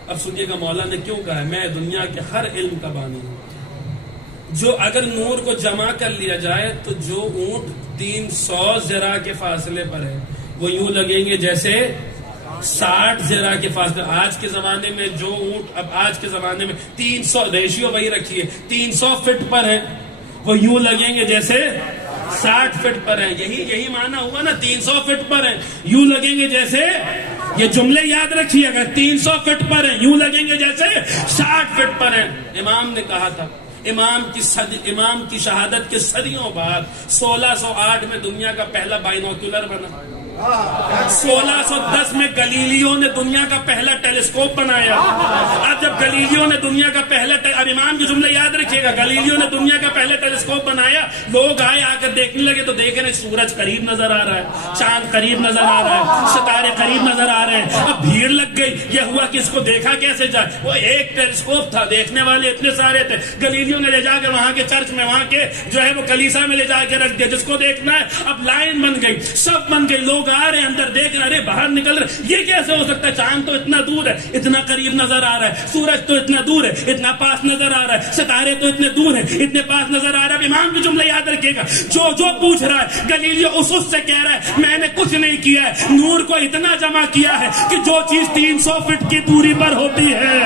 اب سنیے گا مولا نے کیوں کہا ہے میں دنیا کے ہر علم کا بانی ہوں، جو اگر نور کو جمع کر لیا جائے تو جو اونٹ 300 ذرا کے فاصلے پر ہے وہ یوں لگیں گے جیسے 60 ذرا کے فاصلے۔ آج کے زمانے میں جو اونٹ، اب آج کے زمانے میں 300 ریشیو وہی رکھیے، 300 فٹ پر ہے، وہ یوں لگیں گے جیسے 60 فٹ پر ہیں۔ یہی معنی ہوا نا، 300 فٹ پر ہیں یوں لگیں گے جیسے، یہ جملے یاد رکھیے گا، 300 فٹ پر ہیں یوں لگیں گے جیسے 60 فٹ پر ہیں۔ امام نے کہا تھا، امام کی شہادت کے صدیوں بعد 1608 میں دنیا کا پہلا بائنوکولر بنا، 1610 میں گلیلیو نے دنیا کا پہلا ٹیلیسکوپ بنایا۔ اب جب گلیلیو نے دنیا کا پہلا، اب امام کے جملے یاد رکھیے گا، گلیلیو نے دنیا کا پہلا ٹیلیسکوپ بنایا، لوگ آئے آ کر دیکھنے لگے تو دیکھ رہے سورج قریب نظر آ رہا ہے، چاند قریب نظر آ رہا ہے، ستارے قریب نظر آ رہے ہیں۔ اب بھیڑ لگ گئی، یہ ہوا کہ اس کو دیکھا کیسے جائے، وہ ایک ٹیلیسکوپ تھا، دیکھنے والے اتنے سارے تھے، گلیلیو نے لے جا کے وہاں کے چرچ میں، وہاں کے جو ہے وہ کلیسا میں لے جا کے رکھ دیا، جس کو دیکھنا ہے اب لائن بن گئی، سب بن گئی، لوگ آ رہے ہیں اندر دیکھ رہے، ارے باہر نکل رہے، یہ کیسے ہو سکتا ہے، چاند تو اتنا دور ہے اتنا قریب نظر آ رہا ہے، سورج تو اتنا دور ہے اتنا پاس نظر آ رہا ہے، ستارے تو اتنے دور ہیں اتنے پاس نظر آ رہا ہے۔ امام کے جملے یاد رکھیے گا، جو پوچھ رہا ہے، گلیلیو اس سے کہہ رہا ہے میں نے کچھ نہیں کیا ہے، نور کو اتنا جمع کیا ہے کہ جو چیز 300 فٹ کی دوری پر ہوتی ہے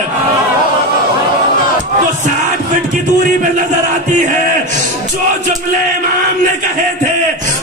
وہ 60 فٹ کی دوری پہ نظر آتی ہے۔ جو جملے امام نے کہے تھے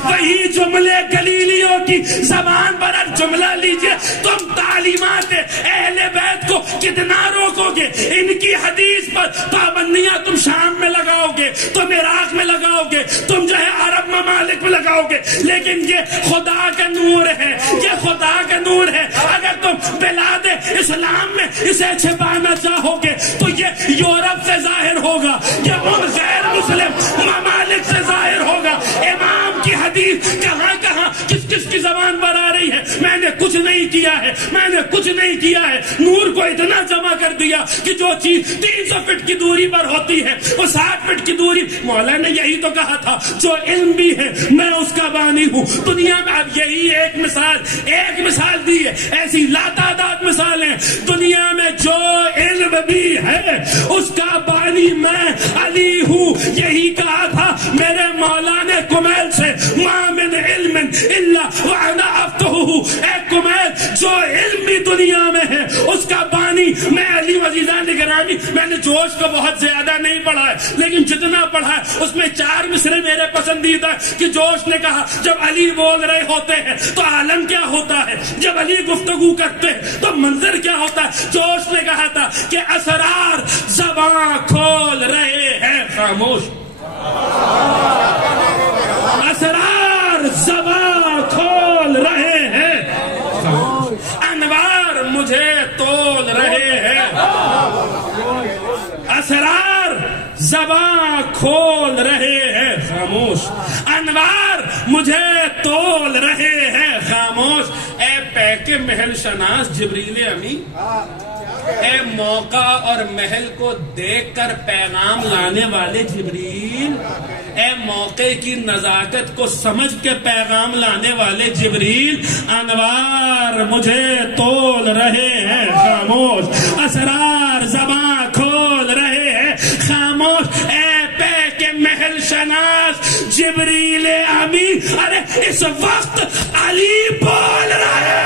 وہی جملے گلیلیو کی زبان پر جملہ لیجئے. تم تعلیمات اہل بیت کو کتنا روکو گے؟ ان کی حدیث پر پابندیاں تم شام میں لگاؤ گے، تم عراق میں لگاؤ گے، تم جو ہے عرب ممالک میں لگاؤ گے، لیکن یہ خدا کا نور ہے، یہ خدا کا نور ہے. اگر تم بلاد اسلام میں اسے چھپانا چاہو گے تو یہ یورپ سے ظاہر ہوگا، یہ ان غیر مسلم ممالک سے ظاہر ہوگا. امام کی حدیث کہاں کہاں کس کس کی زبان پر آ رہی ہے؟ میں نے کچھ نہیں کیا ہے، میں نے کچھ نہیں کیا ہے. نور کو اتنا جمع کر دیا کہ جو چیز 300 فٹ کی دوری پر ہوتی ہے وہ 60 فٹ کی دوری. مولا نے یہی تو کہا تھا جو علم بھی ہے میں اس کا بانی ہوں. دنیا میں اب یہی ایک مثال دی ہے، ایسی لاتعداد مثالیں. دنیا میں جو علم بھی ہے اس کا بانی میں علی ہوں. یہی کہا تھا میرے مولا نے کمیل سے، ما من علم الا وانا افتحہ. اے کمیل، جو علم بھی دنیا میں ہے اس کا بانی میں علی. عزیزان گرامی، میں نے جوش کو بہت زیادہ نہیں پڑھا ہے، لیکن جتنا پڑھا ہے اس میں 4 مصرے میرے پسندیدہ ہے. کہ جوش نے کہا جب علی بول رہے ہوتے ہیں تو عالم کیا ہوتا ہے، جب علی گفتگو کرتے ہیں تو منظر کیا ہوتا ہے. جوش نے کہا تھا کہ اسرار زباں کھول رہے ہیں خاموش. اسرار زباں کھول رہے ہیں، انوار مجھے تول رہے ہیں. اسرار زباں کھول رہے ہیں خاموش، انوار مجھے تول رہے ہیں خاموش. اے پیک محل شناس جبریل امی، اے موقع اور محل کو دیکھ کر پیغام لانے والے جبریل، اے موقع کی نزاکت کو سمجھ کے پیغام لانے والے جبریل، انوار مجھے تول رہے ہیں خاموش. اسرار زباں کھول رہے ہیں خاموش. اے پے کے محل شناس جبریل امی، ارے اس وقت علی بول رہے ہیں.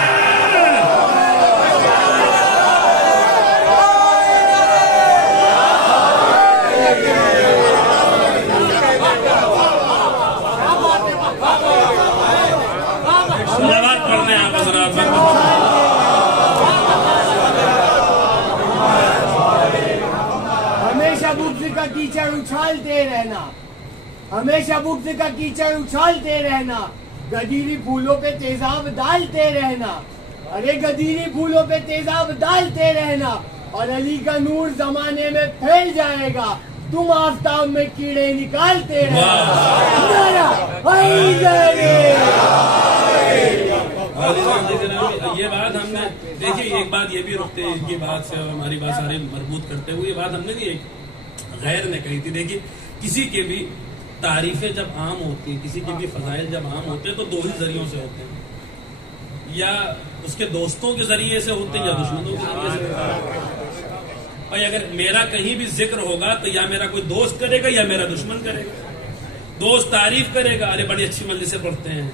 ہمیشہ بغض کا کیچڑ اچھالتے رہنا، ہمیشہ بغض کا کیچڑ اچھالتے رہنا، گدیری پھولوں پہ تیزاب ڈالتے رہنا. ارے گدیری پھولوں پہ تیزاب ڈالتے رہنا اور علی کا نور زمانے میں پھیل جائے گا. تم آفتاب میں کیڑے نکالتے رہنا. یہ بات ہم نے دیکھیے، ایک بات یہ بھی رکھتے ہیں کی بات سے اور ہماری بات سارے مربوط کرتے ہوئے، یہ بات ہم نے نہیں ایک غیر نے کہی تھی. دیکھیے کسی کے بھی تعریفیں جب عام ہوتی ہیں، کسی کے بھی فضائل جب عام ہوتے ہیں تو 2 ہی ذریعوں سے ہوتے ہیں، یا اس کے دوستوں کے ذریعے سے ہوتے ہیں یا دشمنوں کے ذریعے سے ہوتے ہیں. اور اگر میرا کہیں بھی ذکر ہوگا تو یا میرا کوئی دوست کرے گا یا میرا دشمن کرے گا. دوست تعریف کرے گا، ارے بڑی اچھی مجلس سے پڑھتے ہیں،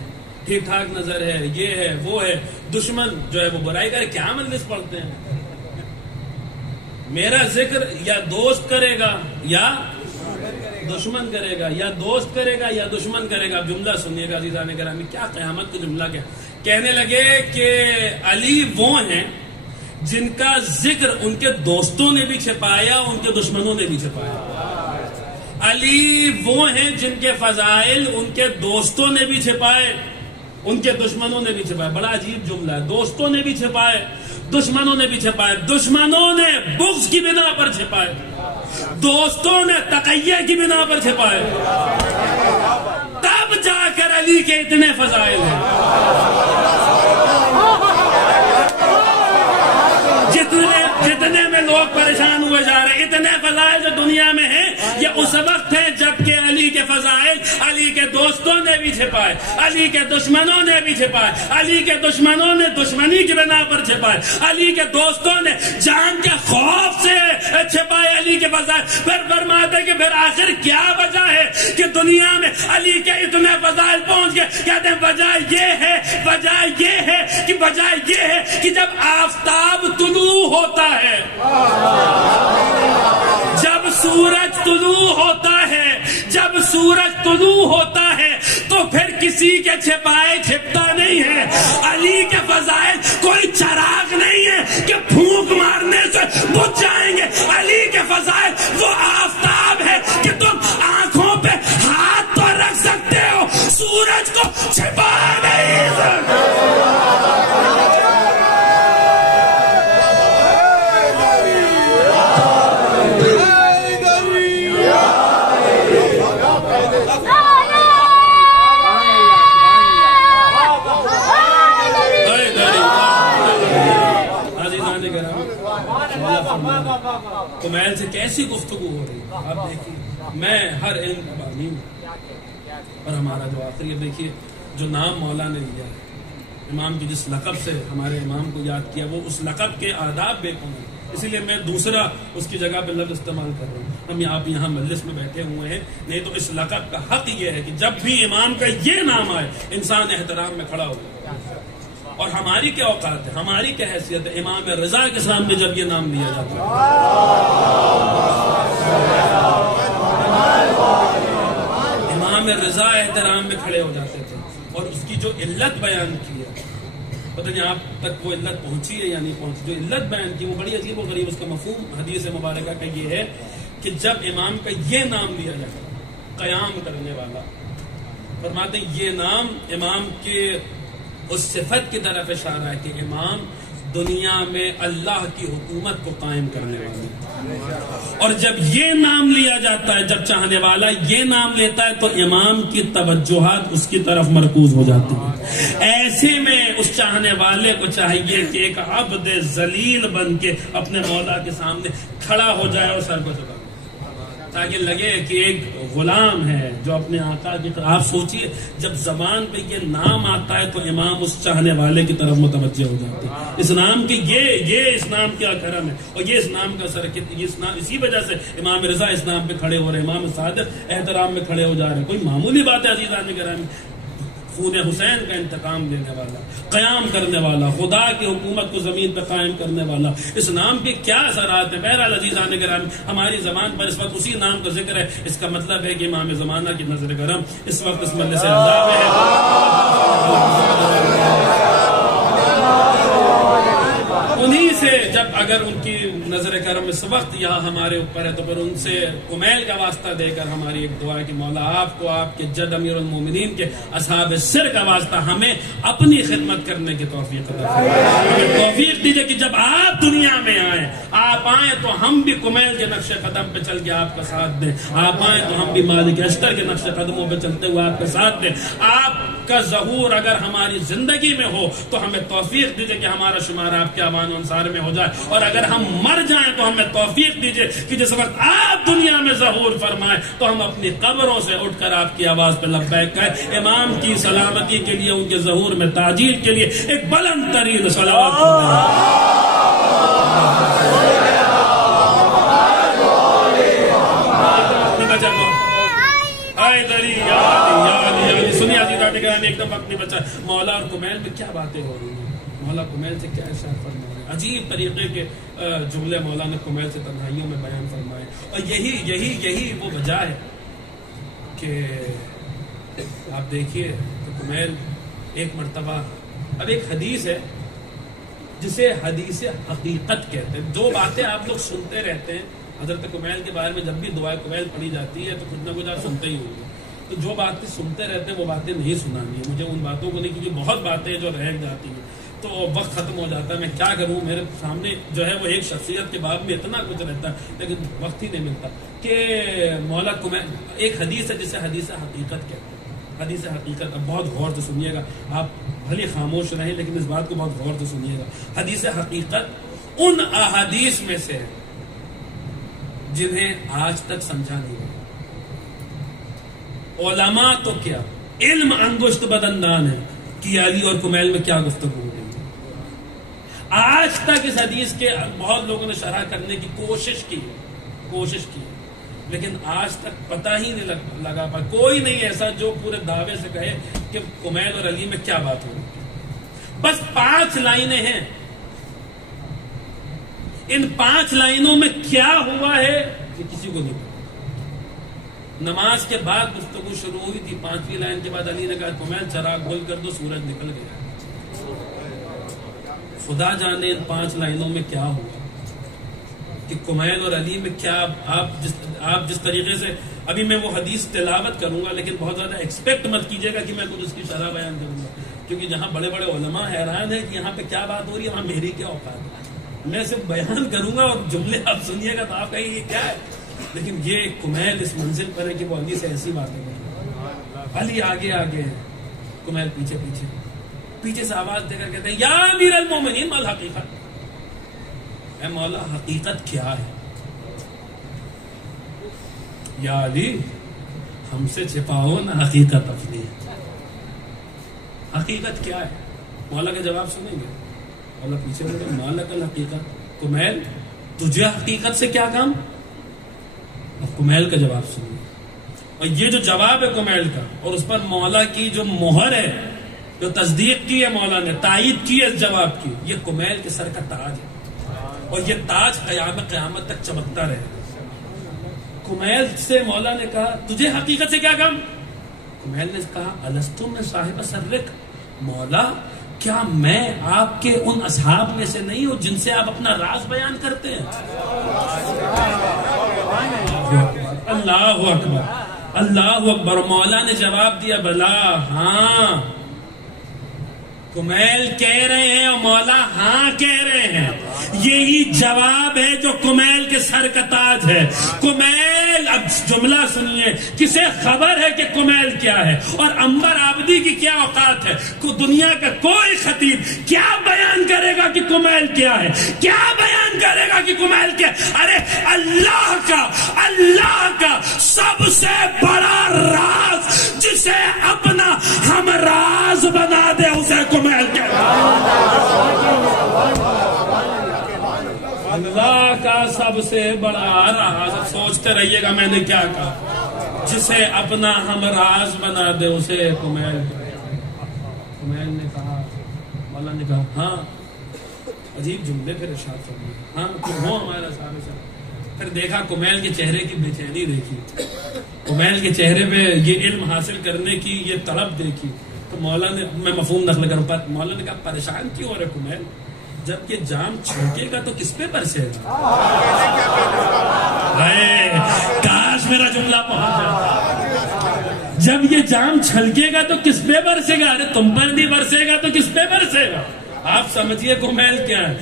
ٹھیک ٹھاک نظر ہے، یہ ہے وہ ہے. دشمن جو ہے وہ برائی کرے، کیا مجلس پڑھتے ہیں. میرا ذکر یا دوست کرے گا یا دشمن کرے گا، یا دوست کرے گا یا دشمن کرے گا. اب جملہ سنیے گا عزیزان گرامی، کیا قیامت کا جملہ کیا کہنے لگے کہ علی وہ ہیں جن کا ذکر ان کے دوستوں نے بھی چھپایا، ان کے دشمنوں نے بھی چھپایا. علی وہ ہیں جن کے فضائل ان کے دوستوں نے بھی چھپائے، ان کے دشمنوں نے بھی چھپائے. بڑا عجیب جملہ ہے، دوستوں نے بھی چھپائے، دشمنوں نے بھی چھپائے. دشمنوں نے بغض کی بنا پر چھپائے، دوستوں نے تقیہ کی بنا پر چھپائے. تب جا کر علی کے اتنے فضائل ہیں. جتنے میں لوگ پریشان ہوئے جا رہے ہیں، اتنے فضائل جو دنیا میں ہیں، یہ اس وقت ہے جبکہ علی کے فضائل علی کے دوستوں نے بھی چھپائے، علی کے دشمنوں نے بھی چھپائے، علی کے دشمنوں نے دشمنی کی بنا پر چھپائے، علی کے دوستوں نے جان کے خوف سے چھپائے علی کے فضائل. پھر فرماتے کہ پھر آخر کیا وجہ ہے کہ دنیا میں علی کے اتنے فضائل پہنچ گئے. کہتے ہیں وجہ یہ ہے کہ جب آفتاب طلوع ہوتا ہے، جب سورج طلوع ہوتا ہے تو پھر کسی کے چھپائے چھپتا نہیں ہے. علی کے فضائل کوئی چراغ نہیں ہے کہ پھونک مارنے سے بجھ جائیں گے. علی کے فضائل وہ آفتاب ہے کہ تم آنکھوں پہ ہاتھ تو رکھ سکتے ہو, سورج کو چھپا نہیں سکتے. کمیل سے کیسی گفتگو ہو رہی ہے آپ دیکھیے. میں ہر علم کا بانی ہوں, اور ہمارا جو آخری دیکھیے جو نام مولا نے لیا ہے, امام کی جس لقب سے ہمارے امام کو یاد کیا, وہ اس لقب کے آداب بے کون ہیں. اسی لیے میں دوسرا اس کی جگہ پہ لفظ استعمال کر رہا ہوں. ہم آپ یہاں مجلس میں بیٹھے ہوئے ہیں, نہیں تو اس لقب کا حق یہ ہے کہ جب بھی امام کا یہ نام آئے انسان احترام میں کھڑا ہو جائے. اور ہماری کیا اوقات ہے, ہماری کیا حیثیت ہے امام رضا کے سامنے جب یہ نام لیا جاتا ہے. امام رضا احترام میں کھڑے ہو جاتے تھے, اور اس کی جو علت بیان کی ہے, پتہ نہیں آپ تک وہ علت پہنچی ہے یا نہیں پہنچی. جو علت بیان کی وہ بڑی عجیب و غریب, اس کا مفہوم حدیث مبارکہ کا یہ ہے کہ جب امام کا یہ نام لیا جاتا ہے قیام کرنے والا, فرماتے ہیں یہ نام امام کے اس صفت کی طرف اشارہ ہے کہ امام دنیا میں اللہ کی حکومت کو قائم کرنے والے. اور جب یہ نام لیا جاتا ہے, جب چاہنے والا یہ نام لیتا ہے, تو امام کی توجہات اس کی طرف مرکوز ہو جاتی ہیں. ایسے میں اس چاہنے والے کو چاہیے کہ ایک عبد ذلیل بن کے اپنے مولا کے سامنے کھڑا ہو جائے اور سر کو جھکا, تاکہ لگے کہ ایک غلام ہے جو اپنے آقا کی طرف. آپ سوچئے جب زبان پہ یہ نام آتا ہے تو امام اس چاہنے والے کی طرف متوجہ ہو جاتے ہیں. اس نام کی یہ اس نام کیا کرم ہے, اور یہ اس نام کا اثر ہے. اسی وجہ سے امام رضا اس نام پہ کھڑے ہو رہے ہیں, امام صادق احترام میں کھڑے ہو جا رہے ہیں. کوئی معمولی بات ہے عزیزان گرامی. خون حسین کا انتقام لینے والا, قیام کرنے والا, خدا کی حکومت کو زمین پہ قائم کرنے والا, اس نام کے کیا اثرات ہیں. بہرحال عزیزان گرامی, ہماری زبان پر اس وقت اسی نام کا ذکر ہے. اس کا مطلب ہے کہ امام زمانہ کی نظر کرم اس وقت اس مجلس اعزاز میں ہے. انہی سے جب اگر ان کی نظر کرم اس وقت یہاں ہمارے اوپر ہے, تو پھر ان سے کمیل کا واسطہ دے کر ہماری ایک دعا ہے کہ مولا آپ کو آپ کے جد امیر المومنین کے اصحاب سر کا واسطہ ہمیں اپنی خدمت کرنے کی توفیق عطا فرمائے. ہمیں توفیق دیجئے کہ جب آپ دنیا میں آئیں, آپ آئیں تو ہم بھی کمیل کے نقش قدم پہ چل کے آپ کا ساتھ دیں. آپ آئیں تو ہم بھی مالک اشتر کے نقش قدموں پہ چلتے ہوئے آپ کا ساتھ دیں. آپ کا ظہور اگر ہماری زندگی میں ہو تو ہمیں توفیق دیجئے کہ ہمارا شمار آپ کے اعوان و انصار میں ہو جائے, اور اگر ہم مر جائیں تو ہمیں توفیق دیجئے کہ جس وقت آپ دنیا میں ظہور فرمائیں تو ہم اپنی قبروں سے اٹھ کر آپ کی آواز پہ لبیک کہیں. امام کی سلامتی کے لیے, ان کے ظہور میں تعجیل کے لیے ایک بلند ترین صلوات سنیے عزیزان گرامی, ایک دم وقت نہیں بچا. مولا اور کمیل میں کیا باتیں ہو رہی ہیں, مولا کمیل سے کیا ارشاد فرما رہے ہیں. عجیب طریقے کے جملے مولا نے کمیل سے تنہائیوں میں بیان فرمائے. اور یہی وہ وجہ ہے کہ آپ دیکھیے کہ کمیل ایک مرتبہ, اب ایک حدیث ہے جسے حدیث حقیقت کہتے ہیں. جو باتیں آپ لوگ سنتے رہتے ہیں حضرت کمیل کے بارے میں, جب بھی دعائے کمیل پڑھی جاتی ہے تو کچھ نہ کچھ آپ سنتے ہی ہوں گے. تو جو باتیں سنتے رہتے ہیں وہ باتیں نہیں سنانی ہے مجھے, ان باتوں کو نہیں, کیونکہ بہت باتیں جو رہ جاتی ہیں تو وقت ختم ہو جاتا ہے. میں کیا کروں, میرے سامنے جو ہے وہ ایک شخصیت کے باب میں اتنا کچھ رہتا ہے لیکن وقت ہی نہیں ملتا. کہ مولا کمیل ایک حدیث ہے جسے حدیث حقیقت کہتے ہیں. حدیث حقیقت, اب بہت غور سے سنیے گا, آپ بھلے خاموش رہیں لیکن اس بات کو بہت غور سے سنیے گا. حدیث حقیقت ان احادیث میں سے جنہیں آج تک سمجھا نہیں گیا. علماء تو کیا, علم انگشت بدندان ہے کہ علی اور کمیل میں کیا گفتگو ہو رہی ہے. آج تک اس حدیث کے بہت لوگوں نے شرح کرنے کی کوشش کی لیکن آج تک پتہ ہی نہیں لگا پا. کوئی نہیں ایسا جو پورے دعوے سے کہے کہ کمیل اور علی میں کیا بات ہو رہی ہے. بس 5 لائنیں ہیں, ان 5 لائنوں میں کیا ہوا ہے یہ کسی کو نہیں پتا. نماز کے بعد گفتگو شروع ہوئی تھی، 5ویں لائن کے بعد علی نے کہا کمیل چراغ گول کر دو، سورج نکل گیا۔ خدا جانے ان 5 لائنوں میں کیا ہوا کہ کمیل اور علی میں کیا، آپ جس طریقے سے ابھی میں وہ حدیث تلاوت کروں گا، لیکن بہت زیادہ ایکسپیکٹ مت کیجیے گا کہ میں خود اس کی شرح بیان کروں گا، کیونکہ جہاں بڑے بڑے علماء حیران ہیں کہ یہاں پہ کیا بات ہو رہی ہے، وہاں میری کیا اوقات ہے۔ میں صرف بیان کروں گا اور جملے آپ سنیے گا تو آپ کہیں یہ کیا ہے، لیکن یہ کمیل اس منزل پر ہے کہ وہ علی سے ایسی باتیں کریں۔ علی آگے آگے ہے، کمیل پیچھے پیچھے، پیچھے سے آواز دے کر کہتے ہیں یا امیر المومنین ما الحقیقت، اے مولا حقیقت کیا ہے؟ یا علی ہم سے چھپاؤ نہ حقیقت اپنی، حقیقت کیا ہے؟ مولا کا جواب سنیں گے۔ مولا پیچھے بولے مالک الحقیقت، کمیل تجھے حقیقت سے کیا کام؟ اب کمیل کا جواب سنیں گے، اور یہ جو جواب ہے کمیل کا اور اس پر مولا کی جو مہر ہے، جو تصدیق کی ہے مولا نے، تائید کی ہے اس جواب کی، یہ کمیل کے سر کا تاج ہے اور یہ تاج قیامت تک چمکتا رہے گا۔ کمیل سے مولا نے کہا تجھے حقیقت سے کیا کام؟ کمیل نے کہا الستو میں صاحب سرک، مولا کیا میں آپ کے ان اصحاب میں سے نہیں ہوں جن سے آپ اپنا راز بیان کرتے ہیں؟ اللہ اکبر، اللہ اکبر۔ مولا نے جواب دیا بلا، ہاں کمیل کہہ رہے ہیں اور مولا ہاں کہہ رہے ہیں، یہی جواب ہے جو کمیل کے سر کا تاج ہے۔ کمیل، اب جملہ سنیے، کسے خبر ہے کہ کمیل کیا ہے اور عنبر عابدی کی کیا اوقات ہے؟ دنیا کا کوئی خطیب کیا بیان کرے گا کہ کمیل کیا ہے؟ کیا بیان کرے گا کہ کمیل کیا؟ ارے اللہ کا سب سے بڑا راز جسے اپنا ہم راز بنا دے اسے کمیل کیا؟ اللہ کا سب سے بڑا راز، اب سوچتے رہیے گا میں نے کیا کہا، جسے اپنا ہم راز بنا دے اسے کمیل کیا؟ کمیل نے کہا، مولا نے کہا ہاں، عجیب جملے پھر ارشاد فرمائے، ہاں تم ہو ہمارا صاحب سر۔ پھر دیکھا کمیل کے چہرے کی بے چینی دیکھی، کمیل کے چہرے پہ یہ علم حاصل کرنے کی یہ طلب دیکھی، تو مولا نے، میں مفہوم نقل کروں، مولا نے کہا پریشان کیوں ہو رہے کمیل؟ جب یہ جام چھڑکے گا تو کس پہ برسے گا؟ کاش میرا جملہ پہنچ جاتا، جب یہ جام چھلکے گا تو کس پہ برسے گا؟ ارے تم پر نہیں برسے گا تو کس پہ برسے گا؟ آپ سمجھیے کمیل کیا ہے،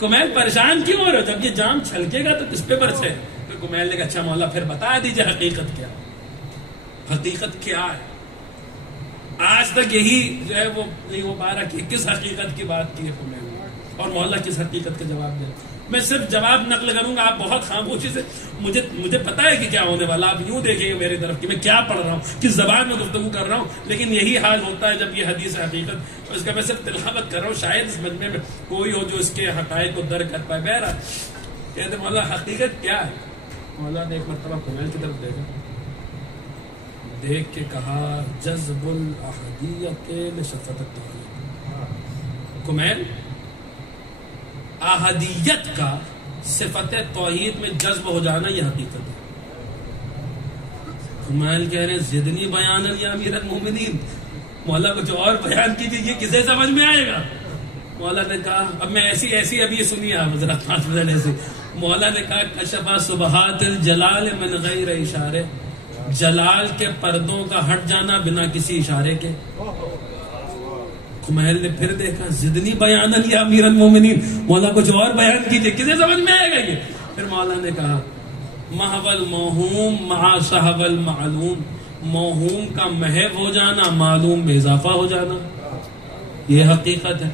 کمیل پریشان کیوں ہو رہے؟ جب یہ جام چھلکے گا تو کس پہ برسے؟ پھر کمیل نے کہا اچھا مولا پھر بتا دیجئے حقیقت کیا، حقیقت کیا ہے؟ آج تک یہی جو ہے وہ بارہ کی کس حقیقت کی بات کی ہے کمیل نے، اور مولا کس حقیقت کا جواب دے۔ میں صرف جواب نقل کروں گا، آپ بہت خاموشی سے، مجھے پتا ہے کہ کیا ہونے والا، آپ یوں دیکھیں گے میری طرف کہ میں کیا پڑھ رہا ہوں، کس زبان میں گفتگو کر رہا ہوں، لیکن یہی حال ہوتا ہے جب یہ حدیث حقیقت، اور اس کا میں صرف تلاوت کر رہا ہوں، شاید اس مجمع میں کوئی ہو جو اس کے حقائق کو درک کر پائے۔ بہرحال کہتے مولا حقیقت کیا ہے؟ مولا نے ایک مرتبہ کمیل کی طرف دیکھا، دیکھ کے کہا جذب الاحدیت لشفت التوحید، کمیل احدیت کا صفت توحید میں جذب ہو جانا یہ حقیقت ہے۔ کمیل کہہ رہے زدنی بیانا یا امیر المومنین، مولا کچھ اور بیان کیجیے، یہ کسے سمجھ میں آئے گا؟ مولا نے کہا، اب میں ایسی اب یہ سنیے آپ ذرا 5 منٹ ایسے، مولا نے کہا کشفا سبحات الجلال من غیر اشارے، جلال کے پردوں کا ہٹ جانا بنا کسی اشارے کے۔ کمیل نے پھر دیکھا زدنی بیانا یا امیر المومنین، مولا کچھ اور بیان کیجئے، کسے سمجھ میں آئے گا یہ؟ پھر مولا نے کہا محول موہوم مع صحب المعلوم، موہوم کا محو ہو جانا، معلوم میں اضافہ ہو جانا، یہ حقیقت ہے۔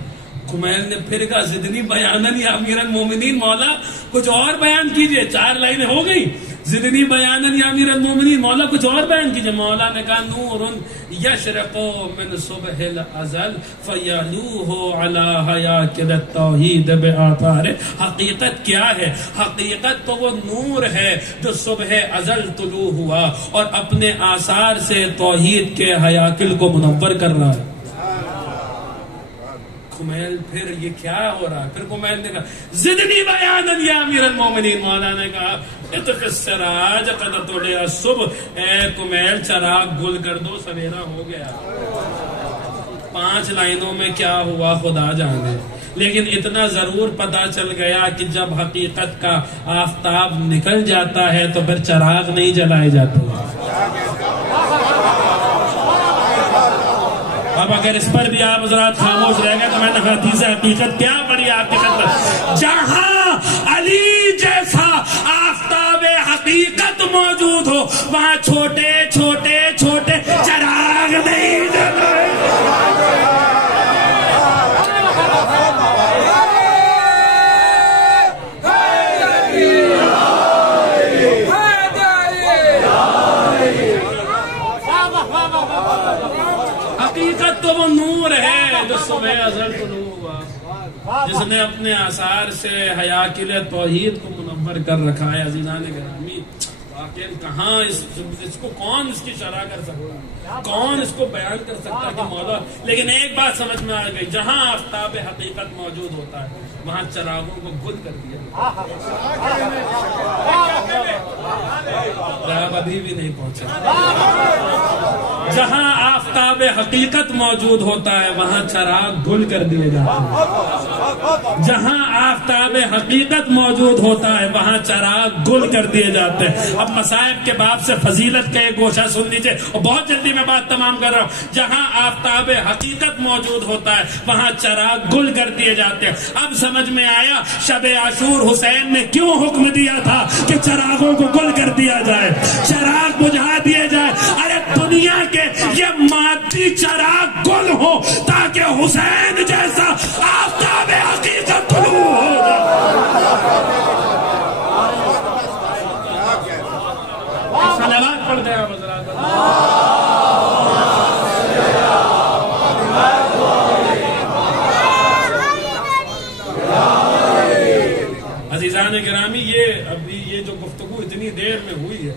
کمیل نے پھر کہا زدنی بیانا یا امیر المومنین، مولا کچھ اور بیان کیجئے، 4 لائنیں ہو گئی، زدنی بیانا یا امیر المومنین، مولا کچھ اور بیان کیجئے۔ مولا نے کہا نور یشرق من صبح الازل فیلوہ علی حیاکل التوحید بآثار، حقیقت کیا ہے؟ حقیقت تو وہ نور ہے جو صبح ازل طلوع ہوا اور اپنے آثار سے توحید کے حیاکل کو منور کر رہا ہے۔ کمیل پھر یہ کیا ہو رہا ہے؟ پھر کمیل نے کہا زدنی بیانن یا امیر المومنین. مولا نے کہا اطفئ السراج قد طلع الصبح، اے کمیل چراغ گل کر دو، سویرا ہو گیا. 5 لائنوں میں کیا ہوا خدا جانے، لیکن اتنا ضرور پتا چل گیا کہ جب حقیقت کا آفتاب نکل جاتا ہے تو پھر چراغ نہیں جلائے جاتے. اب اگر اس پر بھی آپ حضرات خاموش رہ گئے تو میں نے حدیث حقیقت کیا پڑھی آپ کی خدمت. جہاں علی جیسا آفتاب حقیقت موجود ہو وہاں چھوٹے چھوٹے چھوٹے چراغ نہیں جلائے. حقیقت تو وہ نور ہے جو صبح ازل طلوع ہوا، جس نے اپنے آثار سے حیا کل توحید کو منور کر رکھا ہے. عزیزان گرامی واقعی کہاں اس کو کون اس کی شرح کر سکتا ہے، کون اس کو بیان کر سکتا ہے کہ مولا. لیکن ایک بات سمجھ میں آ گئی، جہاں آفتاب حقیقت موجود ہوتا ہے وہاں چراغوں کو گل کر دیا. آپ ابھی بھی نہیں پہنچے. جہاں آفتاب حقیقت موجود ہوتا ہے وہاں چراغ گل کر دیے جاتے ہیں. جہاں آفتاب حقیقت موجود ہوتا ہے وہاں چراغ گل کر دیے جاتے ہیں. اب مصائب کے باب سے فضیلت کا ایک گوشہ سن لیجئے اور بہت جلدی میں بات تمام کر رہا ہوں. جہاں آفتاب حقیقت موجود ہوتا ہے وہاں چراغ گل کر دیے جاتے ہیں. اب سمجھ میں آیا شب عاشور حسین نے کیوں حکم دیا تھا کہ چراغوں کو گل کر دیا جائے، چراغ بجھا دیے جائے. ارے دنیا کے یہ مادی چراغ گل ہو تاکہ حسین جیسا آفتاب حقیقت طلوع ہو جائے. صلوات پڑھتے ہیں حضرات. عزیزان گرامی یہ جو گفتگو اتنی دیر میں ہوئی ہے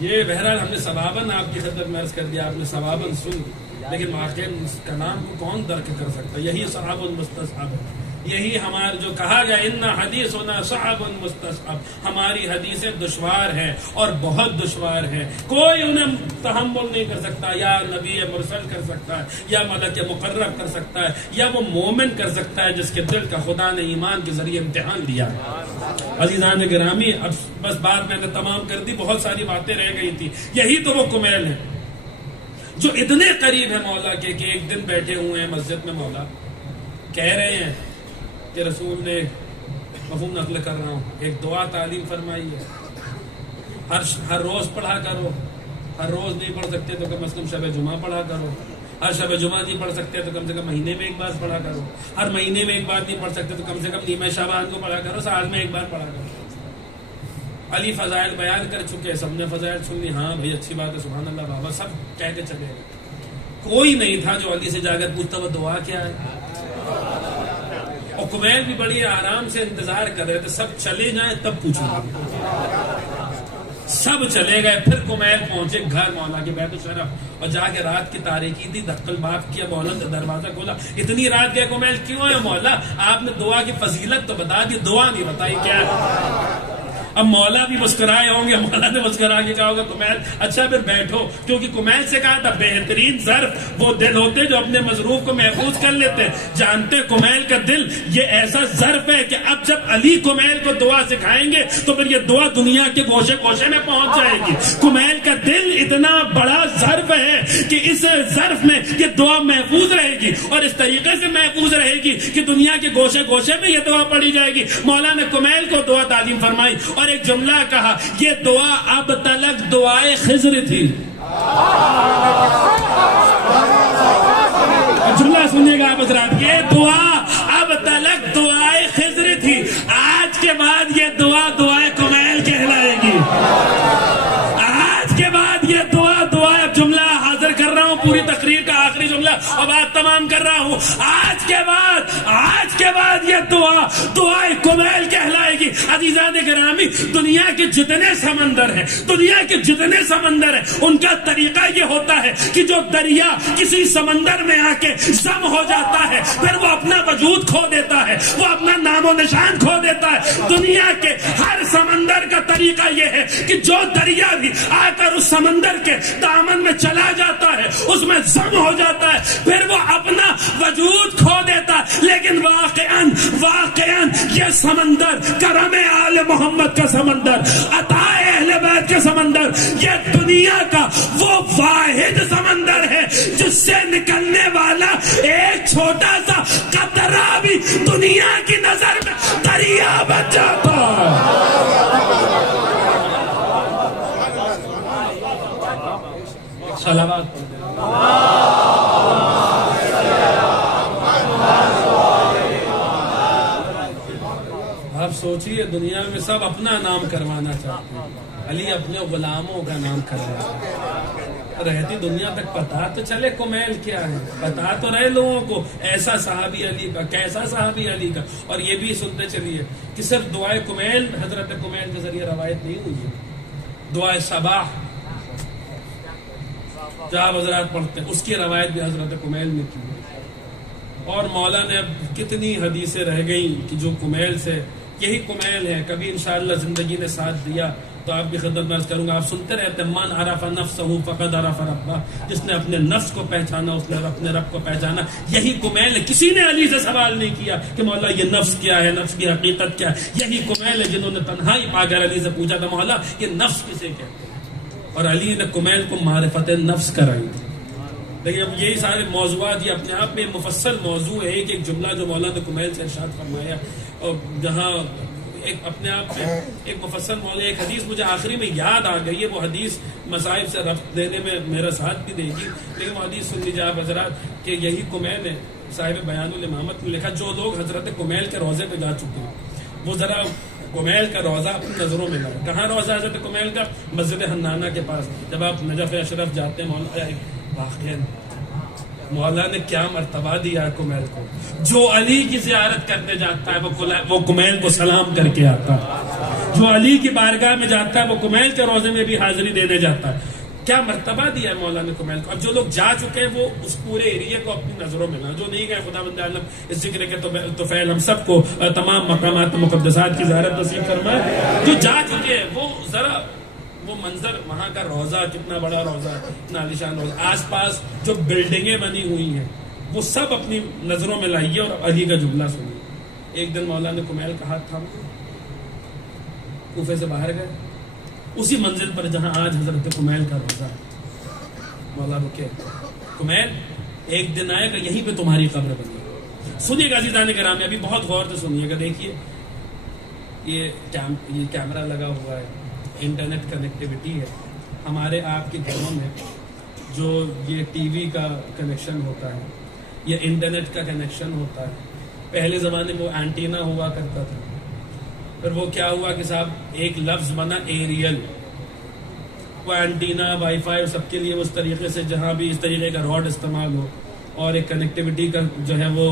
یہ بہرحال ہم نے ثواباً آپ کی خدمت میں عرض کر دیا، آپ نے ثواباً سن، لیکن واقعی اس کلام کو کون درک کر سکتا؟ یہی صعب مستصعب ہے. یہی ہمارا جو کہا گیا ان حدیثنا صعب مستصعب، ہماری حدیثیں دشوار ہیں اور بہت دشوار ہیں. کوئی انہیں تحمل نہیں کر سکتا. یا نبی مرسل کر سکتا ہے، یا ملک مقرب کر سکتا ہے، یا وہ مومن کر سکتا ہے جس کے دل کا خدا نے ایمان کے ذریعے امتحان لیا ہے. عزیزان گرامی اب بس بات میں نے تمام کر دی، بہت ساری باتیں رہ گئی تھی. یہی تو وہ کمیل ہے جو اتنے قریب ہے مولا کے کہ ایک دن بیٹھے ہوئے ہیں مسجد میں، مولا کہہ رہے ہیں کہ رسول نے مفہوم نقل کر رہا ہوں ایک دعا تعلیم فرمائی ہے، ہر روز پڑھا کرو. ہر روز نہیں پڑھ سکتے تو کم از کم شب جمعہ پڑھا کرو. ہر شب جمعہ نہیں پڑھ سکتے تو کم سے کم مہینے میں ایک بار پڑھا کرو. ہر مہینے میں ایک بار نہیں پڑھ سکتے تو کم سے کم نیمہ شعبان کو پڑھا کرو. سال میں ایک بار پڑھا کرو. علی فضائل بیان کر چکے، سب نے فضائل سن لی. ہاں بھائی اچھی بات ہے، سبحان اللہ بابا، سب کہہ کے چلے گئے. کوئی نہیں تھا جو علی سے جا کر پوچھتا وہ دعا کیا ہے. اور کمیل بھی بڑی آرام سے انتظار کر رہے تھے سب چلے جائیں تب پوچھنا. سب چلے گئے. پھر کمیل پہنچے گھر مولا کے بیت الشرف اور جا کے رات کی تاریکی تھی، دقل باب کیا، مولا نے دروازہ کھولا. اتنی رات گئے کمیل کیوں ہے مولا؟ آپ نے دعا کی فضیلت تو بتا دی، دعا نہیں بتائی کیا ہے. اب مولا بھی مسکرائے ہوں گے، مولا نے مسکرا کے کہا ہوگا کمیل اچھا پھر بیٹھو، کیونکہ کمیل سے کہا تھا بہترین ظرف وہ دل ہوتے جو اپنے مظروف کو محفوظ کر لیتے. جانتے کمیل کا دل یہ ایسا ظرف ہے کہ اب جب علی کمیل کو دعا سکھائیں گے تو پھر یہ دعا دنیا کے گوشے گوشے میں پہنچ جائے گی. کمیل کا دل اتنا بڑا ظرف ہے کہ اس ظرف میں یہ دعا محفوظ رہے گی اور اس طریقے سے محفوظ رہے گی کہ دنیا کے گوشے گوشے میں یہ دعا پڑھی جائے گی. مولا نے کمیل کو دعا تعلیم فرمائی اور ایک جملہ کہا، یہ دعا اب تلک دعائے خضر تھی. جملہ سنیے گا آپ حضرات، یہ دعا اب تلک دعائے خضر تھی، آج کے بعد یہ دعا دعائے کمیل کہلائے گی. آج کے بعد یہ دعا دعائے، جملہ حاضر کر رہا ہوں پوری تقریر کا آخری جملہ اور بات تمام کر رہا ہوں. آج کے بعد یہ دعا دعائے کمیل کہلائے گی. عزیزان گرامی دنیا کے جتنے سمندر ہیں، ان کا طریقہ یہ ہوتا ہے کہ جو دریا کسی سمندر میں آ کے ضم ہو جاتا ہے پھر وہ اپنا وجود کھو دیتا ہے، وہ اپنا نام و نشان کھو دیتا ہے۔ دنیا کے ہر سمندر کا طریقہ یہ ہے کہ جو دریا بھی آ کر اس سمندر کے دامن میں چلا جاتا ہے اس میں ضم ہو جاتا ہے، پھر وہ اپنا وجود کھو دیتا ہے۔ لیکن واقعاً یہ سمندر کرم آل محمد کا سمندر، عطا اہل بیت کا سمندر، یہ دنیا کا وہ واحد سمندر ہے جس سے نکلنے والا ایک چھوٹا سا قطرہ بھی دنیا کی نظر میں دریا بن جاتا ہے۔ صلوات آپ سوچئے، دنیا میں سب اپنا نام کروانا چاہتے ہیں، علی اپنے غلاموں کا نام کروانا۔ رہتی دنیا تک پتا تو چلے کمیل کیا ہے، پتا تو رہے لوگوں کو ایسا صحابی علی کا، کیسا صحابی علی کا۔ اور یہ بھی سنتے چلیے کہ صرف دعائے کمیل حضرت کمیل کے ذریعے روایت نہیں ہوئی ہے، دعائے صباح جو آپ حضرات پڑھتے ہیں اس کی روایت بھی حضرت کمیل نے کی ہے۔ اور مولا نے اب کتنی حدیثیں رہ گئیں کہ جو کمیل سے، یہی کمیل ہے، کبھی انشاءاللہ زندگی نے ساتھ دیا تو آپ بھی خدمت میں عرض کروں گا، آپ سنتے رہتے ہیں من عرف نفسہ فقد عرف ربہ، جس نے اپنے نفس کو پہچانا اس نے اپنے رب کو پہچانا۔ یہی کمیل ہے، کسی نے علی سے سوال نہیں کیا کہ مولا یہ نفس کیا ہے، نفس کی حقیقت کیا ہے۔ یہی کمیل ہے جنہوں نے تنہائی پا کر علی سے پوچھا تھا مولا یہ نفس کسے کہتے ہیں، اور علی نے کمیل کو معرفت نفس کرائی تھی۔ لیکن اب یہی سارے موضوعات یہ اپنے آپ میں مفصل موضوع ہے، ایک جملہ جو مولا نے کمیل سے ارشاد فرمایا، اور جہاں ایک اپنے آپ میں ایک مفصل موضوع۔ ایک حدیث مجھے آخری میں یاد آ گئی ہے، وہ حدیث مصائب سے رفع دینے میں میرا ساتھ بھی دے گی، لیکن وہ حدیث سن لیجیے آپ حضرات کہ یہی کمیل ہے۔ صاحب بیان الامامت نے لکھا جو لوگ حضرت کمیل کے روضے پہ جا چکے ہیں وہ ذرا کمیل کا روضہ اپنی نظروں میں لائے۔ کہاں روضہ حضرت کمیل کا؟ مسجد حنانہ کے پاس۔ جب آپ نجف اشرف جاتے ہیں مولا مولا نے کیا مرتبہ دیا کمیل کو، جو علی کی زیارت کرنے جاتا ہے وہ کمیل کو سلام کر کے آتا ہے، جو علی کی بارگاہ میں جاتا ہے وہ کمیل کے روضے میں بھی حاضری دینے جاتا ہے۔ کیا مرتبہ دیا ہے مولا نے کمیل کو۔ اب جو لوگ جا چکے ہیں وہ اس پورے ایریے کو اپنی نظروں میں لا، جو نہیں گئے خدا بند عالم اس ذکر کے تو فعل ہم سب کو تمام مقامات مقدسات کی زیارت نصیب فرمائے۔ جو جا چکے ہیں وہ ذرا وہ منظر، وہاں کا روضہ کتنا بڑا روضہ ہے، اتنا عالیشان روضہ، آس پاس جو بلڈنگیں بنی ہوئی ہیں وہ سب اپنی نظروں میں لائیے اور علی کا جملہ سنیے۔ ایک دن مولا نے کمیل کا ہاتھ تھاما، کوفے سے باہر گئے، اسی منزل پر جہاں آج حضرت کمیل کا روضہ ہے۔ مولا رکے، کمیل ایک دن آئے گا یہیں پہ تمہاری قبر بنے گی۔ سنیے گا عزیزان گرامی، ابھی بہت غور سے سنیے گا۔ دیکھیے یہ کیمرہ لگا ہوا ہے، انٹرنیٹ کنیکٹیوٹی ہے ہمارے آپ کے گھروں میں۔ جو یہ ٹی وی کا کنیکشن ہوتا ہے یا انٹرنیٹ کا کنیکشن ہوتا ہے، پہلے زمانے میں وہ اینٹینا ہوا کرتا تھا، پھر وہ کیا ہوا کہ صاحب ایک لفظ بنا ایریل، وہ اینٹینا وائی فائی سب کے لیے اس طریقے سے جہاں بھی اس طریقے کا راڈ استعمال ہو اور ایک کنیکٹیوٹی کا جو ہے وہ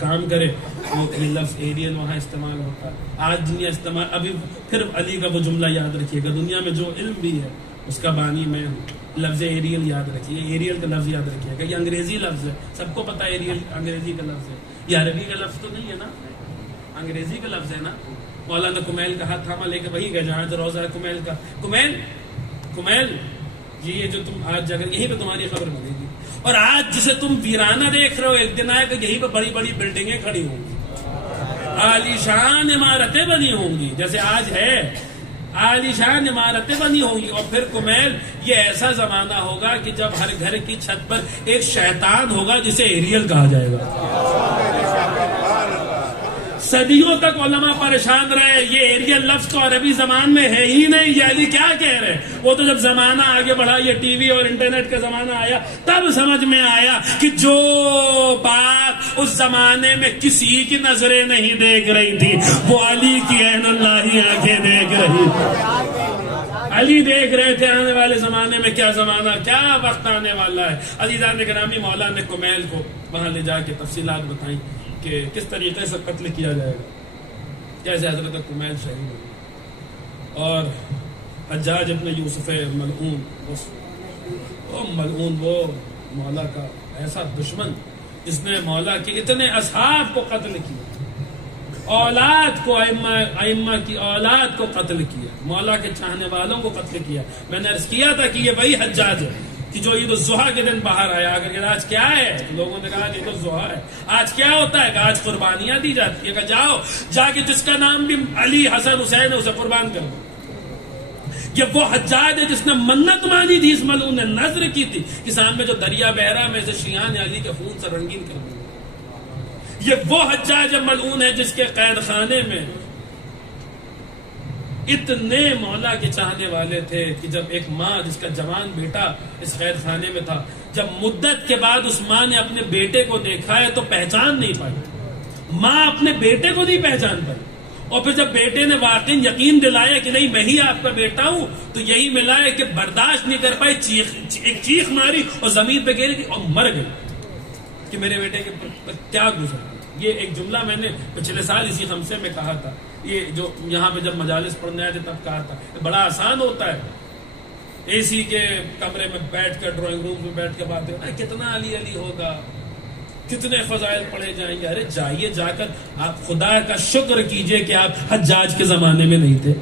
کام کرے، وہ لفظ ایریل وہاں استعمال ہوتا ہے۔ آج دنیا استعمال، ابھی پھر علی کا وہ جملہ یاد رکھیے گا، دنیا میں جو علم بھی ہے اس کا بانی میں ہوں۔ لفظ ایریل یاد رکھیے، ایریل کا لفظ یاد رکھیے گا، یہ انگریزی لفظ ہے، سب کو پتا ہے ایریل انگریزی کا لفظ ہے، یہ عربی کا لفظ تو نہیں ہے نا، انگریزی کا لفظ ہے نا۔ مولانا کمیل کا ہاتھ تھاما، لے کے وہی گئے جہاں جو روضہ ہے کمیل کا۔ کمیل یہ جو تم آج جگہ یہیں پہ تمہاری خبر بنے گی، اور آج جسے تم ویرانہ دیکھ رہے ہو ایک دن آئے گا یہیں پہ بڑی بڑی بلڈنگیں کھڑی ہوں گی، عالیشان عمارتیں بنی ہوں گی، جیسے آج ہے عالیشان عمارتیں بنی ہوں گی۔ اور پھر کمیل یہ ایسا زمانہ ہوگا کہ جب ہر گھر کی چھت پر ایک شیطان ہوگا جسے ایریل کہا جائے گا۔ صدیوں تک علماء پریشان رہے، یہ ایریل لفظ تو عربی زبان میں ہے ہی نہیں، یہ علی کیا کہہ رہے ہیں۔ وہ تو جب زمانہ آگے بڑھا، یہ ٹی وی اور انٹرنیٹ کا زمانہ آیا، تب سمجھ میں آیا کہ جو بات اس زمانے میں کسی کی نظریں نہیں دیکھ رہی تھی وہ علی کی عین اللہ آنکھیں دیکھ رہی تھی۔ علی دیکھ رہے تھے آنے والے زمانے میں کیا زمانہ، کیا وقت آنے والا ہے۔ عزیزان گرامی، مولا نے کمیل کو وہاں لے جا کے تفصیلات بتائیں کہ کس طریقے سے قتل کیا جائے گا، کیسے حضرت کمیل شہید ہوگی۔ اور حجاج ابن یوسف ملعون، وہ مولا کا ایسا دشمن جس نے مولا کے اتنے اصحاب کو قتل کیا، اولاد کو، ائمہ کی اولاد کو قتل کیا، مولا کے چاہنے والوں کو قتل کیا. میں نے عرض کیا تھا کہ یہ وہی حجاج ہے کہ جو عید الضحیٰ کے دن باہر آیا، اگر کہ آج کیا ہے تو لوگوں نے کہا عید الضحیٰ ہے. آج کیا ہوتا ہے کہ آج قربانیاں دی جاتی ہے، کہ جاؤ جا کے جس کا نام بھی علی حسن حسین ہے اسے قربان کر دو. یہ وہ حجاج ہے جس نے منت مانی تھی، اس ملعون نے نذر کی تھی کہ سامنے جو دریا بہ رہا میں اسے شیعان علی کے خون سے رنگین کر دوں. یہ وہ حجاج ملعون ہے جس کے قید خانے میں اتنے مولا کے چاہنے والے تھے کہ جب ایک ماں جس کا جوان بیٹا اس قید خانے میں تھا، جب مدت کے بعد اس ماں نے اپنے بیٹے کو دیکھا ہے تو پہچان نہیں پائی. ماں اپنے بیٹے کو نہیں پہچان پائی. اور پھر جب بیٹے نے واقعی یقین دلایا کہ نہیں میں ہی آپ کا بیٹا ہوں، تو یہی ملا ہے کہ برداشت نہیں کر پائی، ایک چیخ ماری اور زمین پہ گری اور مر گئی کہ میرے بیٹے کے کیا گزرا. یہ ایک جملہ میں نے پچھلے سال اسی خمسے میں کہا تھا، یہ جو یہاں پہ جب مجالس پڑھنے آئے تھے تب کہا تھا. بڑا آسان ہوتا ہے اے سی کے کمرے میں بیٹھ کر، ڈرائنگ روم میں بیٹھ کے باتیں، کتنا علی علی ہوگا، کتنے فضائل پڑھے جائیں گے. ارے جائیے، جا کر آپ خدا کا شکر کیجئے کہ آپ حجاج کے زمانے میں نہیں تھے.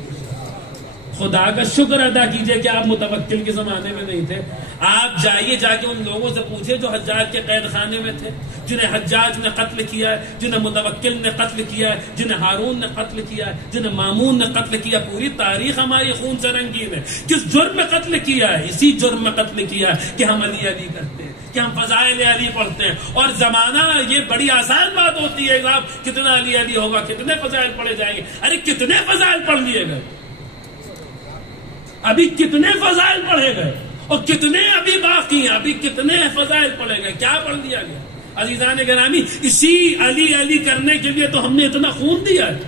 خدا کا شکر ادا کیجئے کہ آپ متوکل کے زمانے میں نہیں تھے. آپ جائیے، جا کے ان لوگوں سے پوچھیں جو حجاج کے قید خانے میں تھے، جنہیں حجاج نے قتل کیا ہے، جنہیں متوکل نے قتل کیا ہے، جنہیں ہارون نے قتل کیا ہے، جنہیں مامون نے قتل کیا. پوری تاریخ ہماری خون سے رنگین ہے. کس جرم میں قتل کیا ہے؟ اسی جرم میں قتل کیا ہے کہ ہم علی علی کرتے ہیں، کہ ہم فضائل علی پڑھتے ہیں. اور زمانہ یہ بڑی آسان بات ہوتی ہے، صاحب کتنا علی علی ہوگا، کتنے فضائل پڑھے جائیں گے. ارے کتنے فضائل پڑھ لیے گئے، ابھی کتنے فضائل پڑھے گئے، اور کتنے ابھی باقی ہیں، ابھی کتنے فضائل پڑھے گئے، کیا پڑھ لیا گیا. عزیزان گرامی، اسی علی علی کرنے کے لیے تو ہم نے اتنا خون دیا ہے.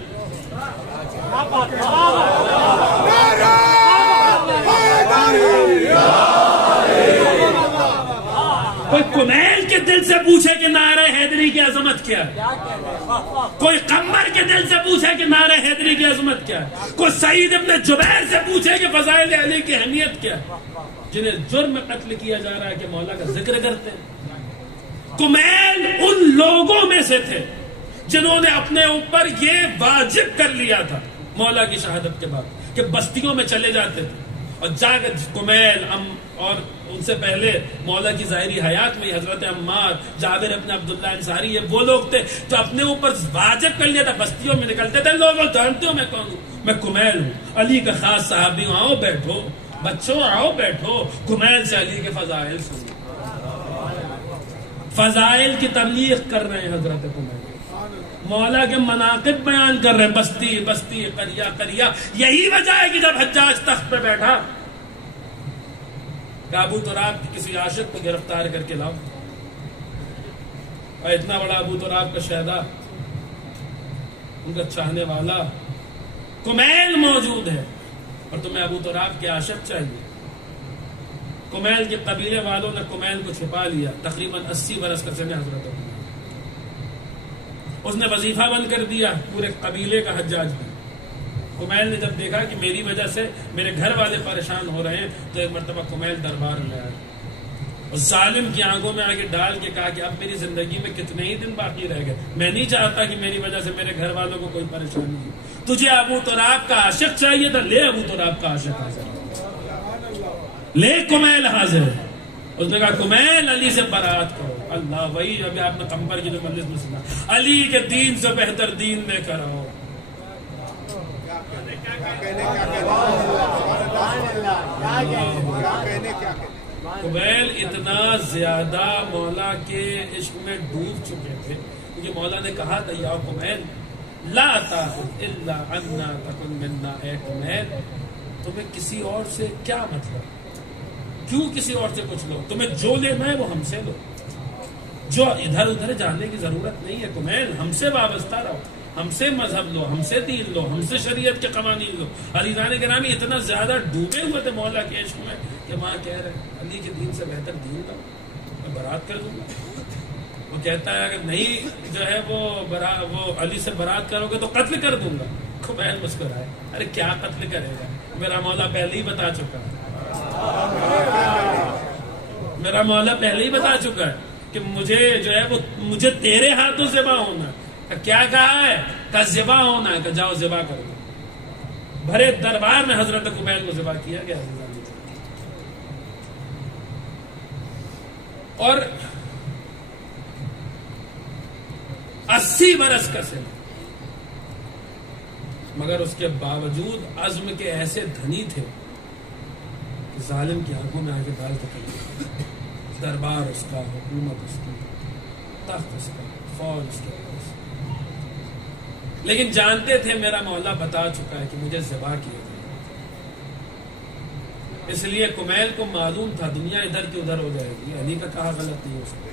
کوئی کمیل کے دل سے پوچھے کہ نعرہ حیدری کی عظمت کیا ہے، کوئی قمر کے دل سے پوچھے کہ نعرہ حیدری کی عظمت کیا ہے، کوئی سعید ابن جبیر سے پوچھے کہ فضائل علی کی اہمیت کیا ہے، جنہیں جرم میں قتل کیا جا رہا ہے کہ مولا کا ذکر کرتے ہیں. کمیل ان لوگوں میں سے تھے جنہوں نے اپنے اوپر یہ واجب کر لیا تھا مولا کی شہادت کے بعد کہ بستیوں میں چلے جاتے تھے اور جا کر کمیل اور ان سے پہلے مولا کی ظاہری حیات میں حضرت عمار، جابر ابن عبداللہ انصاری، یہ وہ لوگ تھے جو اپنے اوپر واجب کر لیا تھا. بستیوں میں نکلتے تھے، لوگوں جانتے ہو میں کون ہوں، میں کمیل ہوں، علی کا خاص صحابی ہوں. آؤ بیٹھو بچوں، آؤ بیٹھو، کمیل سے علی کے فضائل سنو. فضائل کی تبلیغ کر رہے ہیں حضرت کمیل، مولا کے مناقب بیان کر رہے ہیں، بستی بستی، قریہ قریہ. یہی وجہ ہے کہ جب حجاج تخت پہ بیٹھا کہ ابو تراب کی کسی عاشق کو گرفتار کر کے لاؤ، اور اتنا بڑا ابو تراب کا شہدا، ان کا چاہنے والا کمیل موجود ہے، اور تمہیں ابو تراب کے عاشق چاہیے. کمیل کے قبیلے والوں نے کمیل کو چھپا لیا. تقریباً 80 برس کا سن حضرت، اس نے وظیفہ بند کر دیا پورے قبیلے کا حجاج میں. کمیل نے جب دیکھا کہ میری وجہ سے میرے گھر والے پریشان ہو رہے ہیں تو ایک مرتبہ کمیل دربار میں آیا اور ظالم کی آنکھوں میں آگے ڈال کے کہا کہ اب میری زندگی میں کتنے ہی دن باقی رہ گئے، میں نہیں چاہتا کہ میری وجہ سے میرے گھر والوں کو کوئی پریشانی ہو. تجھے ابو تراب کا عاشق چاہیے تھا، لے ابو تراب کا عاشق حاضر، لے کمیل حاضر ہے. اس نے کہا کمیل علی سے برات کرو. اللہ، وہی ابھی آپ نے قمبر کی جو مجلس میں سنا، علی کے دین سے بہتر دین لے کر آؤ. کمیل اتنا زیادہ مولا کے عشق میں ڈوب چکے تھے کیونکہ مولا نے کہا تھا یا کمیل لا تاخذ الا عنا تکن منا. اے کمیل، تمہیں کسی اور سے کیا مطلب، کیوں کسی اور سے کچھ لو، تمہیں جو لینا ہے وہ ہم سے لو، جو ادھر ادھر جانے کی ضرورت نہیں ہے. کمیل ہم سے وابستہ رہو، ہم سے مذہب لو، ہم سے دین لو، ہم سے شریعت کے قوانین لو. عزیزان گرامی اتنا زیادہ ڈوبے ہوئے تھے مولا کے عشق میں کہ وہاں کہہ رہے علی کے دین سے بہتر دین لاؤ، میں برات کر دوں گا. وہ کہتا ہے اگر نہیں جو ہے وہ علی سے برات کرو گے تو قتل کر دوں گا. کمیل مسکرائے، ارے کیا قتل کرے گا، میرا مولا پہلے ہی بتا چکا ہے، میرا مولا پہلے ہی بتا چکا ہے کہ مجھے جو ہے وہ مجھے تیرے ہاتھوں ذبح ہونا ہے. کیا کہا ہے؟ کہ ذبح ہونا ہے. کہ جاؤ ذبح کر دو. بھرے دربار میں حضرت کمیل کو ذبح کیا گیا. اور 80 برس کا سن، مگر اس کے باوجود عزم کے ایسے دھنی تھے کہ ظالم کی آنکھوں میں آگے ڈال کے دربار اس کا، حکومت اس کی، تخت اس کا، فوج اس کے پاس. لیکن جانتے تھے میرا مولا بتا چکا ہے کہ مجھے ذبح کیا جائے. اس لیے کمیل کو معلوم تھا دنیا ادھر کی ادھر ہو جائے گی، علی کا کہا غلط نہیں ہو سکتا.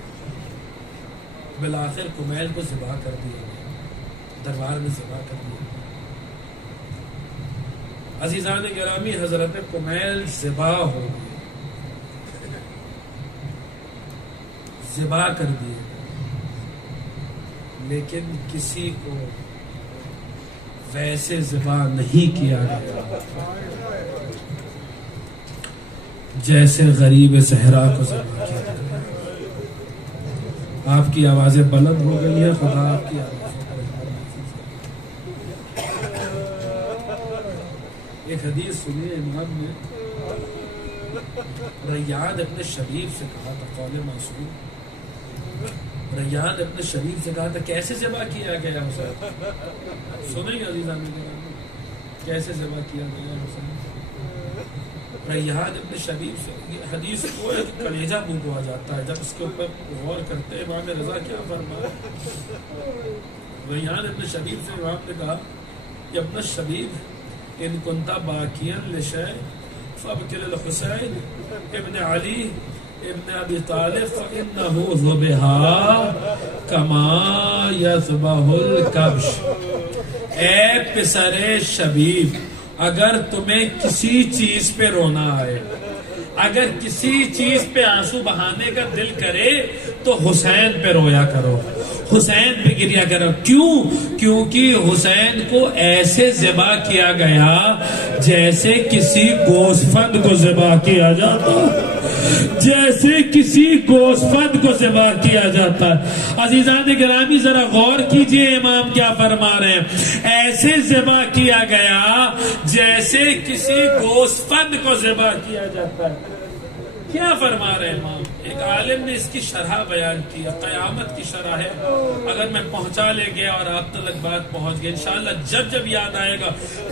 بالآخر کمیل کو ذبح کر دیا گیا، دربار میں ذبح کر دیا گیا. عزیزان گرامی، حضرت کمیل ذبح ہو گئے، ذبح کر دیے، لیکن کسی کو ویسے ذبح نہیں کیا گیا جیسے غریب صحرا کو ذبح کیا گیا. آپ کی آوازیں بلند ہو گئی ہیں، خدا آپ کی آواز. ایک حدیث سنیے، امام نے ریان ابن شریف سے کہا تھا، قول معصوم، ریان ابن شریف سے کہا تھا کیسے ذبح کیا گیا حسین. سنیں گے عزیزان کیسے ذبح کیا گیا حسین. ریان ابن شریف سے حدیث کو ہے کہ کلیجہ منہ کو آ جاتا ہے جب اس کے اوپر غور کرتے ہیں. امام رضا کیا فرمایا؟ ریان ابن شریف سے امام نے کہا کہ ابن شریف ان کنتا باقیاً لشیء فابکر الحسین ابن علی ابن ابی طالب فإنہ ذبح کما یذبح الکبش. اے پسر شبیب، اگر تمہیں کسی چیز پہ رونا آئے، اگر کسی چیز پہ آنسو بہانے کا دل کرے تو حسین پہ رویا کرو، حسین پہ گریا کرو. کیوں؟ کیونکہ حسین کو ایسے ذبح کیا گیا جیسے کسی گوسفند کو ذبح کیا جاتا، جیسے کسی گوسفند کو ذبح کیا جاتا ہے. عزیزان گرامی ذرا غور کیجئے امام کیا فرما رہے ہیں. ایسے ذبح کیا گیا جیسے کسی گوسفند کو ذبح کیا جاتا ہے. کیا فرما رہے ہیں امام؟ ایک عالم نے اس کی شرح بیان کی، قیامت کی شرح ہے. اگر میں پہنچا لے گیا اور آپ تک بات پہنچ گئی، انشاءاللہ جب جب یاد آئے گا،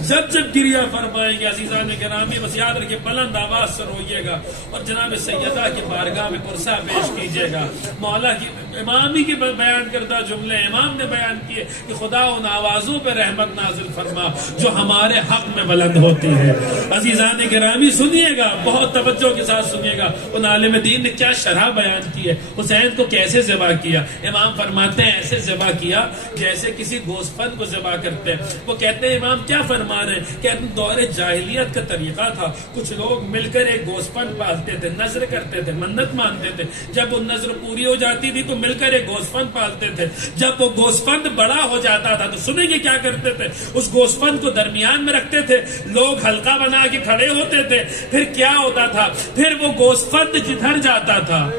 جب جب گریہ فرمائیں گے عزیزان گرامی، بس یاد رکھیے بلند آواز سے روئیے گا اور جناب سیدہ کی بارگاہ میں قرصہ پیش کیجیے گا. مولا کی امام ہی کے بیان کردہ جملے امام نے بیان کیے کہ خدا ان آوازوں پہ رحمت نازل فرما جو ہمارے حق میں بلند ہوتی ہے. عزیزان گرامی سنیے گا، بہت توجہ کے ساتھ سنیے گا. ان عالم دین نے کیا شرح بیان کی ہے، حسین کو کیسے ذبح کیا. امام فرماتے ہیں ایسے ذبح کیا جیسے کسی گوسفند کو ذبح کرتے ہیں. وہ کہتے ہیں امام کیا فرما رہے ہیں کہ دور جاہلیت کا طریقہ تھا، کچھ لوگ مل کر ایک گوسفند پالتے تھے، نظر کرتے تھے، منت مانتے تھے. جب وہ نظر پوری ہو جاتی تھی تو مل کر ایک گوسفند پالتے تھے. جب وہ گوسفند بڑا ہو جاتا تھا تو سنیں گے کیا کرتے تھے، اس گوسفند کو درمیان میں رکھتے تھے، لوگ حلقہ بنا کے کھڑے ہوتے تھے. پھر کیا ہوتا تھا، پھر وہ گوسفند جدھر جاتا تھا،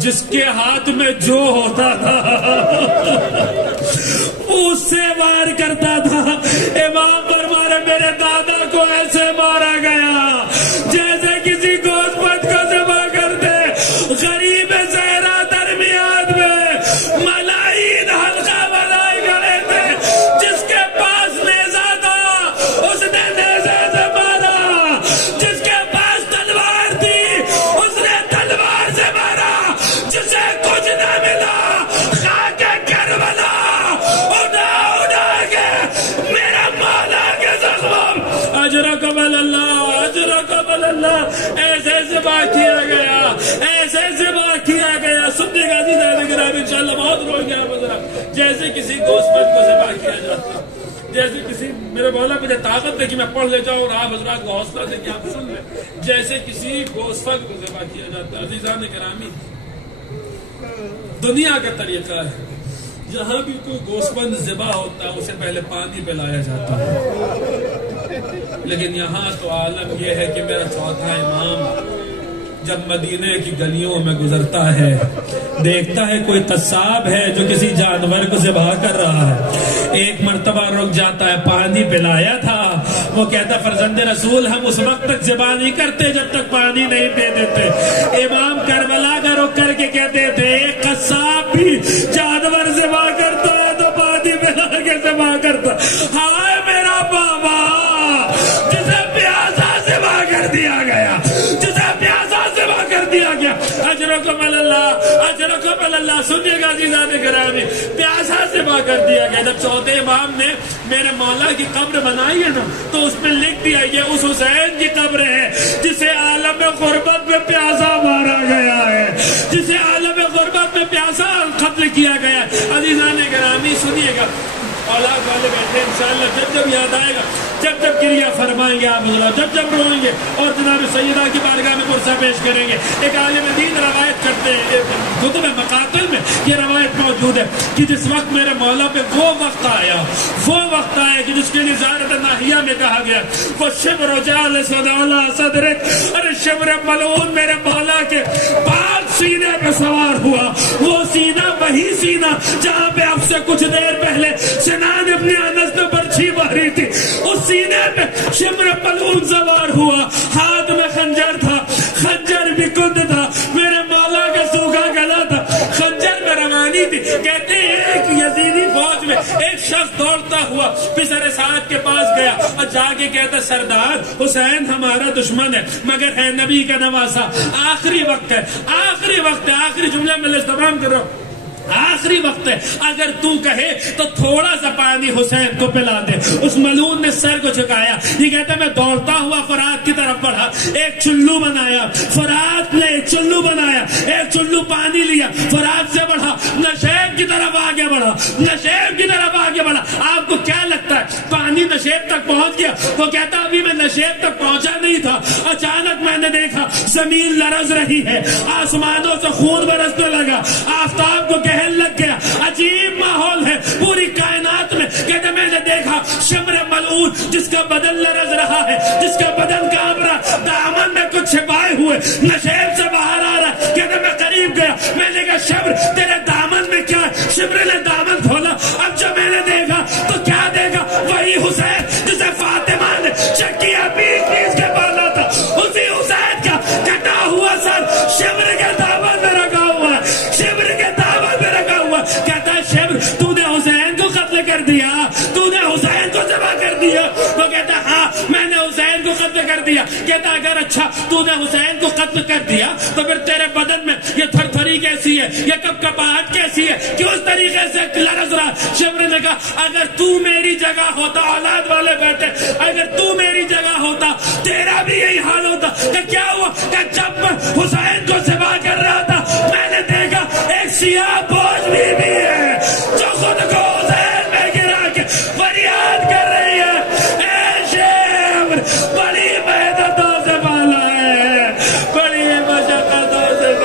جس کے ہاتھ میں جو ہوتا تھا اس سے وار کرتا تھا. امام فرما رہے میرے دادا کو ایسے مارا گیا جیسے کسی گوسفند کو ذبح کرتے. غریب صحرا درمیان میں ملائی حلقہ بنائے گئے تھے، جس کے پاس نیزہ تھا اس نے نیزے سے مارا، جس کے پاس تلوار تھی اس نے تلوار سے مارا، جسے کچھ نہ ملا خاک کربلا اڑا اڑا کے میرا مولا کے زخم اجر قبل اللہ، اجر قبل اللہ. ایسے ذبح کیا گیا، ایسے ذبح کیا گیا. سننے کا انشاءاللہ بہت روئیں گے آپ حضرات. جیسے کسی گوسفند کو ذبح کیا جاتا، جیسے کسی میرے مولا مجھے طاقت دے کہ میں پڑھ لے جاؤں اور آپ حضرات کو حوصلہ دے کہ آپ سن لیں. جیسے کسی گوسفند کو ذبح کیا جاتا. عزیزان گرامی دنیا کا طریقہ ہے، جہاں بھی کوئی گوسفند ذبح ہوتا ہے اسے پہلے پانی پلایا جاتا ہے. لیکن یہاں تو عالم یہ ہے کہ میرا چوتھا امام جب مدینے کی گلیوں میں گزرتا ہے دیکھتا ہے کوئی قصاب ہے جو کسی جانور کو ذبح کر رہا ہے. ایک مرتبہ رک جاتا ہے, پانی پلایا تھا. وہ کہتا فرزند رسول ہم اس وقت تک ذبح نہیں کرتے جب تک پانی نہیں دے دیتے. امام کربلا کا رک کر کے کہتے تھے ایک قصاب بھی جانور ذبح کرتا ہے تو پانی پلا کے ذبح کرتا. ہائے میرا بابا جسے پیاسا ذبح کر دیا گیا, جسے پیاسا ذبح کر دیا گیا. اجرکم اللہ, اجرکم اللہ. سنیے گا عزیزان گرامی, پیاسا ذبح کر دیا گیا. جب چوتھے امام نے میرے مولا کی قبر بنائی ہے نا تو اس میں لکھ دیا یہ اس حسین کی قبر ہے جسے عالم غربت میں پیاسا مارا گیا ہے, جسے عالم غربت میں پیاسا قتل کیا گیا. عزیزان گرامی سنیے گا, اولاد والے بیٹھے انشاءاللہ جب جب یاد آئے گا, جب جب کریا فرمائیں گے آپ حضرات, جب جب روئیں گے اور جناب سیدہ کی بارگاہ میں پرسہ پیش کریں گے. ایک عالم دین روایت کرتے ہیں, کتب مقاتل میں یہ روایت موجود ہے کہ جس وقت میرے مولا پہ وہ وقت آیا کہ جس کے لیے زیارت ناحیہ میں کہا گیا وہ شبر جال صدولا صدرک, ارے شبر ملعون میرے مولا کے پاک سینے پہ سوار ہوا. وہ سینہ وہی سینہ جہاں پہ اب سے کچھ دیر پہلے سنان ابن انس نے برچھی ماری تھی, اس سینے پہ شبر ملعون سوار ہوا. ہاتھ میں خنجر تھا, خنجر بھی کند تھا, میرے مولا کا سوکھا گلا تھا, خنجر میں روانی تھی. کہتے ہیں ایک یزیدی فوج میں ایک شخص دوڑتا ہوا پسر سعد کے پاس گیا اور جا کے کہتا سردار حسین ہمارا دشمن ہے مگر ہے نبی کا نواسا, آخری وقت ہے, آخری وقت ہے, آخری جملے میں استمام کرو, آخری وقت ہے, اگر تو کہے تو تھوڑا سا پانی حسین کو پلا دے. اس ملعون نے سر کو جھکایا, یہ کہتا میں دوڑتا ہوا فرات کی طرف بڑھا, ایک چلو بنایا, فرات نے ایک چلو بنایا, ایک چلو پانی لیا, فرات سے بڑھا, نشیب کی طرف آگے بڑھا, نشیب کی طرف آگے بڑھا. آپ کو کیا لگتا ہے پانی نشیب تک پہنچ گیا؟ وہ کہتا ابھی میں نشیب تک پہنچا نہیں تھا, اچانک میں نے دیکھا زمین لرز رہی ہے, آسمانوں سے خون برسنے لگا, آفتاب کو لگ گیا, عجیب ماحول ہے پوری کائنات میں. کہتے میں نے دیکھا شمر ملعون جس کا بدن لرز رہا ہے, جس کا بدن کانپ رہا, دامن میں کچھ چھپائے ہوئے نشیب سے باہر آ رہا. کہتے میں قریب گیا, میں نے کہا شمر تیرے دامن میں کیا ہے؟ شمر نے دامن کھولا, اب جب میں نے دیکھا تو کیا دیکھا, وہی حسین جسے فاطمہ نے چکیا پیس کے پالا تھا, اسی حسین کا کٹا ہوا سر شمر کے دامن میں رکھا ہوا ہے, شمر کے دامن میں رکھا ہوا. کہتا ہے شمر تو نے حسین کو قتل کر دیا, تو نے حسین کو ذبح کر دیا. وہ کہتا ہاں میں نے حسین کو قتل کر دیا. کہتا اگر اچھا تو نے حسین کو قتل کر دیا تو پھر تیرے بدن میں یہ تھر تھری کیسی ہے, یہ کب کپاہٹ کیسی ہے, کیوں اس طریقے سے لرز رہا؟ شمر نے کہا اگر تو میری جگہ ہوتا, اولاد والے بیٹھے, اگر تو میری جگہ ہوتا تیرا بھی یہی حال ہوتا. کہ کیا ہوا؟ کہ جب میں حسین کو ذبح کر رہا تھا میں نے دیکھا ایک سیاہ بوجھ بھی ہے جو خود کو حسین میں گرا کے فریاد کر رہی ہے, اے شمر بڑی محنتوں سے پالا ہے, بڑی مشقتوں سے